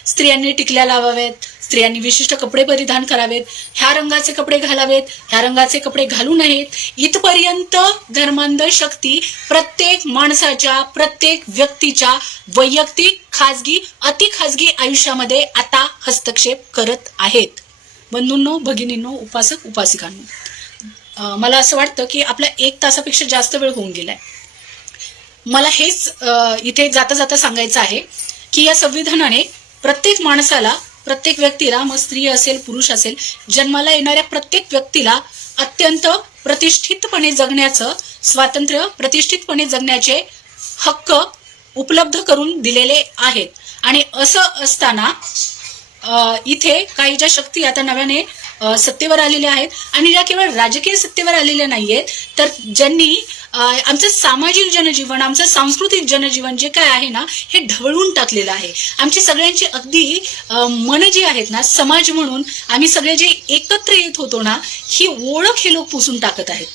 स्त्रियांनी टिकल्या लावाव्यात, स्त्रियांनी विशिष्ट कपडे परिधान करावेत, ह्या रंगाचे कपडे घालावेत, ह्या रंगाचे कपडे घालू नयेत, इथपर्यंत धर्मांध शक्ती प्रत्येक माणसाच्या, प्रत्येक व्यक्तीच्या वैयक्तिक, खाजगी, अति खाजगी आयुष्यामध्ये आता हस्तक्षेप करत आहेत. बंधूंनो, भगिनींनो, उपासक उपासिकांनो, मला असं वाटतं की आपला 1 तासापेक्षा जास्त वेळ होऊन गेलाय. मला हेच इथे जाता जाता सांगायचं आहे की या संविधानाने प्रत्येक माणसाला, प्रत्येक व्यक्तीला, मग स्त्री असेल पुरुष असेल, जन्माला येणाऱ्या प्रत्येक व्यक्तीला अत्यंत प्रतिष्ठितपणे जगण्याचं स्वातंत्र्य, प्रतिष्ठितपणे जगण्याचे हक्क उपलब्ध करून दिलेले आहेत. आणि असं असताना इथे काही ज्या शक्ती आता नव्याने सत्तेवर आलेल्या आहेत आणि ज्या केवळ राजकीय सत्तेवर आलेल्या नाहीयेत, तर ज्यांनी आमचं सामाजिक जनजीवन, आमचं सांस्कृतिक जनजीवन जे काय आहे ना हे ढवळून टाकलेलं आहे. आमची सगळ्यांची अगदी मन जी आहेत ना, समाज म्हणून आम्ही सगळे जे एकत्र येत होतो ना, ही ओळख हे लोक पुसून टाकत आहेत.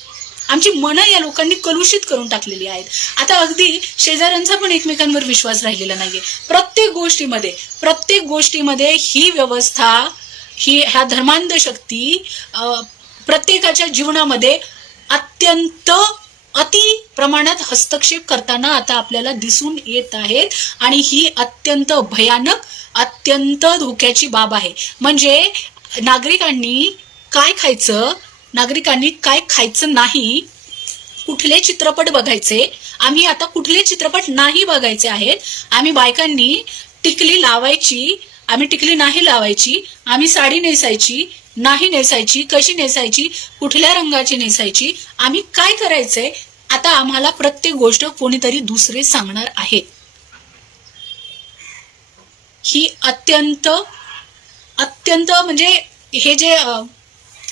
आमची मनं या लोकांनी कलुषित करून टाकलेली आहेत. आता अगदी शेजाऱ्यांचा पण एकमेकांवर विश्वास राहिलेला नाहीये. प्रत्येक गोष्टीमध्ये ही व्यवस्था, ह्या धर्मांध शक्ती प्रत्येकाच्या जीवनामध्ये अत्यंत अति प्रमाणात हस्तक्षेप करताना आता आपल्याला दिसून येत आहेत आणि ही अत्यंत भयानक, अत्यंत धोक्याची बाब आहे. म्हणजे नागरिकांनी काय खायचं, नागरिकांनी काय खायचं नाही, कुठले चित्रपट बघायचे, आम्ही आता कुठले चित्रपट नाही बघायचे आहेत, आम्ही बायकांनी टिकली लावायची, आम्ही टिकली नाही लावायची, आम्ही साडी नेसायची नाही नेसायची, कशी नेसायची, कुठल्या रंगाची नेसायची, आम्ही काय करायचंय, आता आम्हाला प्रत्येक गोष्ट कोणीतरी दुसरे सांगणार आहे. ही अत्यंत अत्यंत म्हणजे हे जे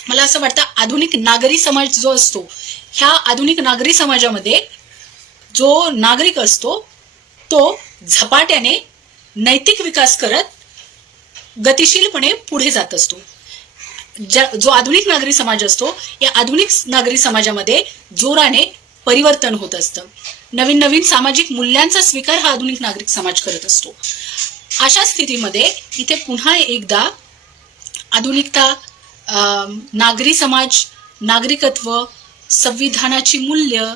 मला असं वाटतं आधुनिक नागरी समाज जो असतो, ह्या आधुनिक नागरी समाजामध्ये जो नागरिक असतो तो झपाट्याने नैतिक विकास करत गतिशीलपणे पुढे जात असतो. जो आधुनिक नागरी समाज असतो, या आधुनिक नागरी समाजामध्ये जोराने परिवर्तन होत असतं. नवीन नवीन सामाजिक मूल्यांचा स्वीकार हा आधुनिक नागरिक समाज करत असतो. अशा स्थितीमध्ये इथे पुन्हा एकदा आधुनिकता, नागरी समाज, नागरिकत्व, संविधानाची मूल्य,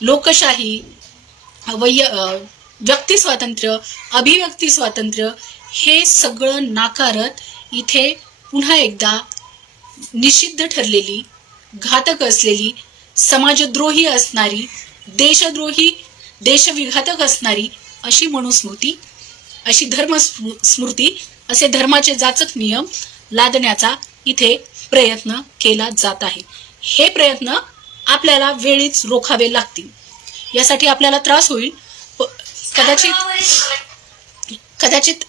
लोकशाही, व्यक्ती स्वातंत्र्य, अभिव्यक्ती स्वातंत्र्य हे सगळं नाकारत इथे पुन्हा एकदा निषिद्ध ठरलेली, घातक असलेली, समाजद्रोही असणारी, देशद्रोही, देशविघातक असणारी अशी मनुस्मृती, अशी धर्मस्मृती, असे धर्माचे जाचक नियम लादण्याचा इथे प्रयत्न केला जात आहे. हे प्रयत्न आपल्याला वेळीच रोखावे लागतील. यासाठी आपल्याला त्रास होईल. कदाचित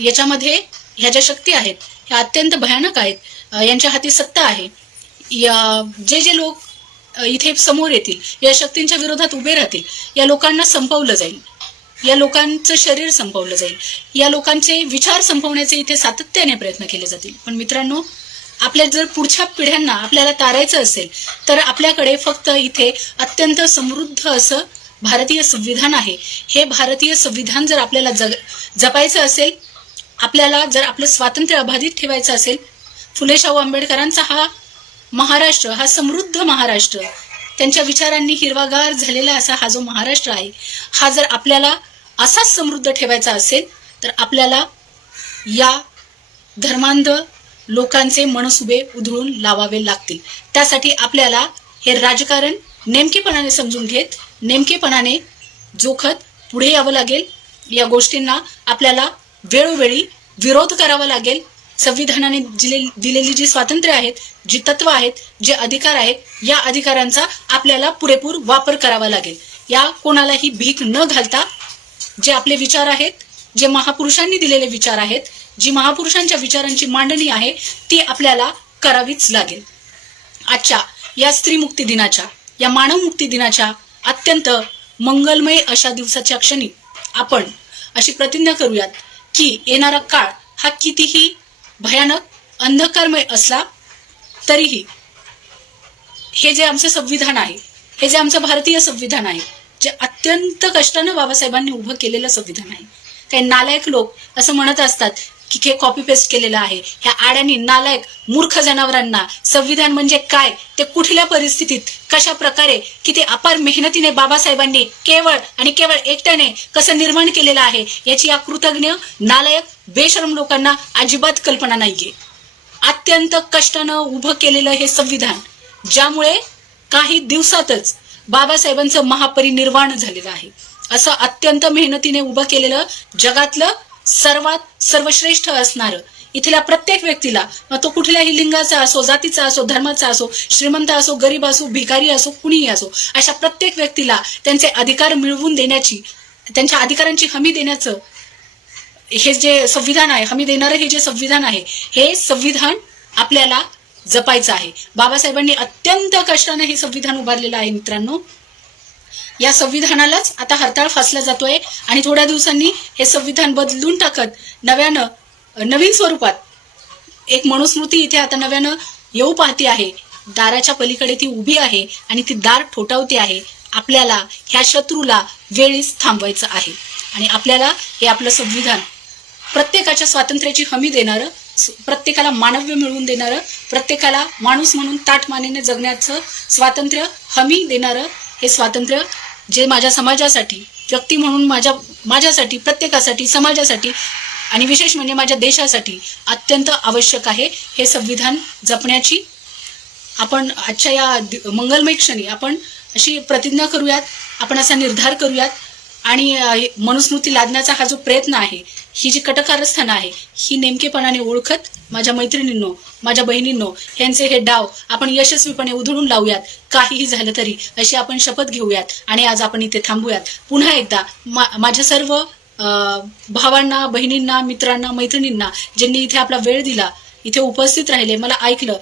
याच्यामध्ये ह्या ज्या शक्ती आहेत ह्या अत्यंत भयानक आहेत. यांच्या हाती सत्ता आहे. जे लोक इथे समोर येतील, या शक्तींच्या विरोधात उभे राहतील, या लोकांना संपवलं जाईल, या लोकांचं शरीर संपवलं जाईल, या लोकांचे विचार संपवण्याचे इथे सातत्याने प्रयत्न केले जातील. पण मित्रांनो, आपल्या जर पुढच्या पिढ्यांना आपल्याला तारायचं असेल तर आपल्याकडे फक्त इथे अत्यंत समृद्ध असं भारतीय संविधान आहे. हे भारतीय संविधान जर आपल्याला जपायचं असेल, आपल्याला जर आपलं स्वातंत्र्य अबाधित ठेवायचं असेल, फुले शाहू आंबेडकरांचा हा महाराष्ट्र, हा समृद्ध महाराष्ट्र, त्यांच्या विचारांनी हिरवागार झालेला असा हा जो महाराष्ट्र आहे, हा जर आपल्याला असाच समृद्ध ठेवायचा असेल तर आपल्याला या धर्मांध लोकांचे मनसुबे उधळून लावावे लागतील. त्यासाठी आपल्याला हे राजकारण नेमकेपणाने समजून घेत, नेमकेपणाने जोखत पुढे यावं लागेल. या गोष्टींना आपल्याला वेळोवेळी विरोध करावा लागेल. संविधानाने दिलेली जी स्वातंत्र्य आहेत, जी तत्व आहेत, जे अधिकार आहेत, या अधिकारांचा आपल्याला पुरेपूर वापर करावा लागेल. या कोणालाही भीक न घालता जे आपले विचार आहेत, जे महापुरुषांनी दिलेले विचार आहेत, जी महापुरुषांच्या विचारांची मांडणी आहे, ती आपल्याला करावीच लागेल. आजच्या या स्त्रीमुक्ती दिनाच्या, या मानवमुक्ती दिनाच्या अत्यंत मंगलमय अशा दिवसाच्या क्षणी आपण अशी प्रतिज्ञा करूयात की येणारा काळ हा कितीही भयानक, अंधकारमय असला तरीही हे जे आमचं संविधान आहे, हे जे आमचं भारतीय संविधान आहे, जे अत्यंत कष्टानं बाबासाहेबांनी उभं केलेलं संविधान आहे. काही नालायक लोक असं म्हणत असतात की हे कॉपी पेस्ट केलेलं आहे. ह्या आड्यांनी, नालायक मूर्ख जनावरांना संविधान म्हणजे काय, ते कुठल्या परिस्थितीत, कशा प्रकारे, किती अपार मेहनतीने बाबासाहेबांनी केवळ आणि केवळ एकट्याने कसं निर्माण केलेलं आहे, याची या कृतज्ञ, नालायक, बेशरम लोकांना अजिबात कल्पना नाहीये. अत्यंत कष्टानं उभं केलेलं हे संविधान, ज्यामुळे काही दिवसातच बाबासाहेबांचं महापरिनिर्वाण झालेलं आहे. असं अत्यंत मेहनतीने उभं केलेलं, जगातलं सर्वश्रेष्ठ असणारं, इथल्या प्रत्येक व्यक्तीला, मग तो कुठल्याही लिंगाचा असो, जातीचा असो, धर्माचा असो, श्रीमंत असो, गरीब असो, भिकारी असो, कुणीही असो, अशा प्रत्येक व्यक्तीला त्यांचे अधिकार मिळवून देण्याची, त्यांच्या अधिकारांची हमी देण्याचं हे जे संविधान आहे, हमी देणारं हे जे संविधान आहे, हे संविधान आपल्याला जपायचं आहे. बाबासाहेबांनी अत्यंत कष्टाने हे संविधान उभारलेलं आहे. मित्रांनो, या संविधानालाच आता हरताळ फासला जातोय आणि थोड्या दिवसांनी हे संविधान बदलून टाकत नवीन स्वरूपात एक मनुस्मृती इथे आता नव्यानं येऊ पाहती आहे. दाराच्या पलीकडे ती उभी आहे आणि ती दार ठोठावते आहे. आपल्याला ह्या शत्रूला वेळीच थांबवायचं आहे आणि आपल्याला हे आपलं संविधान प्रत्येकाच्या स्वातंत्र्याची हमी देणारं, प्रत्येकाला मानव्य मिळवून देणारं, प्रत्येकाला माणूस म्हणून ताठमानेने जगण्याचं स्वातंत्र्य हमी देणारं हे स्वातंत्र्य, जे माझ्या समाजासाठी, व्यक्ती म्हणून माझ्यासाठी, प्रत्येकासाठी, समाजासाठी आणि विशेष म्हणजे माझ्या देशासाठी अत्यंत आवश्यक आहे. हे संविधान जपण्याची आपण आजच्या या मंगलमय क्षणी आपण अशी प्रतिज्ञा करूयात, आपण असा निर्धार करूयात आणि मनुस्मृती लादण्याचा हा जो प्रयत्न आहे, ही जी कटकारस्थानं आहे, ही नेमकेपणाने ओळखत माझ्या मैत्रिणींनो, माझ्या बहिणींनो, ह्यांचे हे डाव आपण यशस्वीपणे उधळून लावूयात. काहीही झालं तरी अशी आपण शपथ घेऊयात आणि आज आपण इथे थांबूयात. पुन्हा एकदा माझ्या सर्व भावांना, बहिणींना, मित्रांना, मैत्रिणींना ज्यांनी इथे आपला वेळ दिला, इथे उपस्थित राहिले, मला ऐकलं.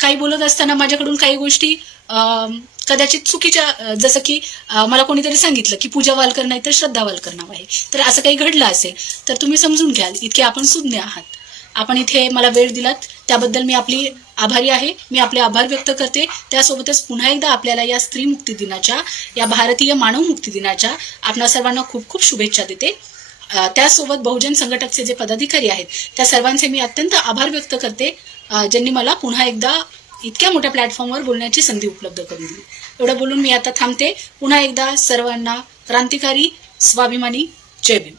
काही बोलत असताना माझ्याकडून काही गोष्टी कदाचित चुकीच्या, जसं की मला कोणीतरी सांगितलं की पूजा वालकर नाही तर श्रद्धा वालकर नाव आहे, तर असं काही घडलं असेल तर तुम्ही समजून घ्याल. इतके आपण सुज्ञ आहात, आपण इथे मला वेळ दिलात त्याबद्दल मी आपली आभारी आहे. मी आपले आभार व्यक्त करते. त्यासोबतच पुन्हा एकदा आपल्याला या स्त्री मुक्ती दिनाच्या, या भारतीय मानव मुक्ती दिनाच्या आपणा सर्वांना खूप खूप शुभेच्छा देते. त्यासोबत बहुजन संघटकचे जे पदाधिकारी आहेत त्या सर्वांचे मी अत्यंत आभार व्यक्त करते, ज्यांनी मला पुन्हा एकदा इतक्या मोठ्या प्लॅटफॉर्मवर बोलण्याची संधी उपलब्ध करून दिली. एवढं बोलून मी आता थांबते. पुन्हा एकदा सर्वांना क्रांतिकारी, स्वाभिमानी, जय भीम.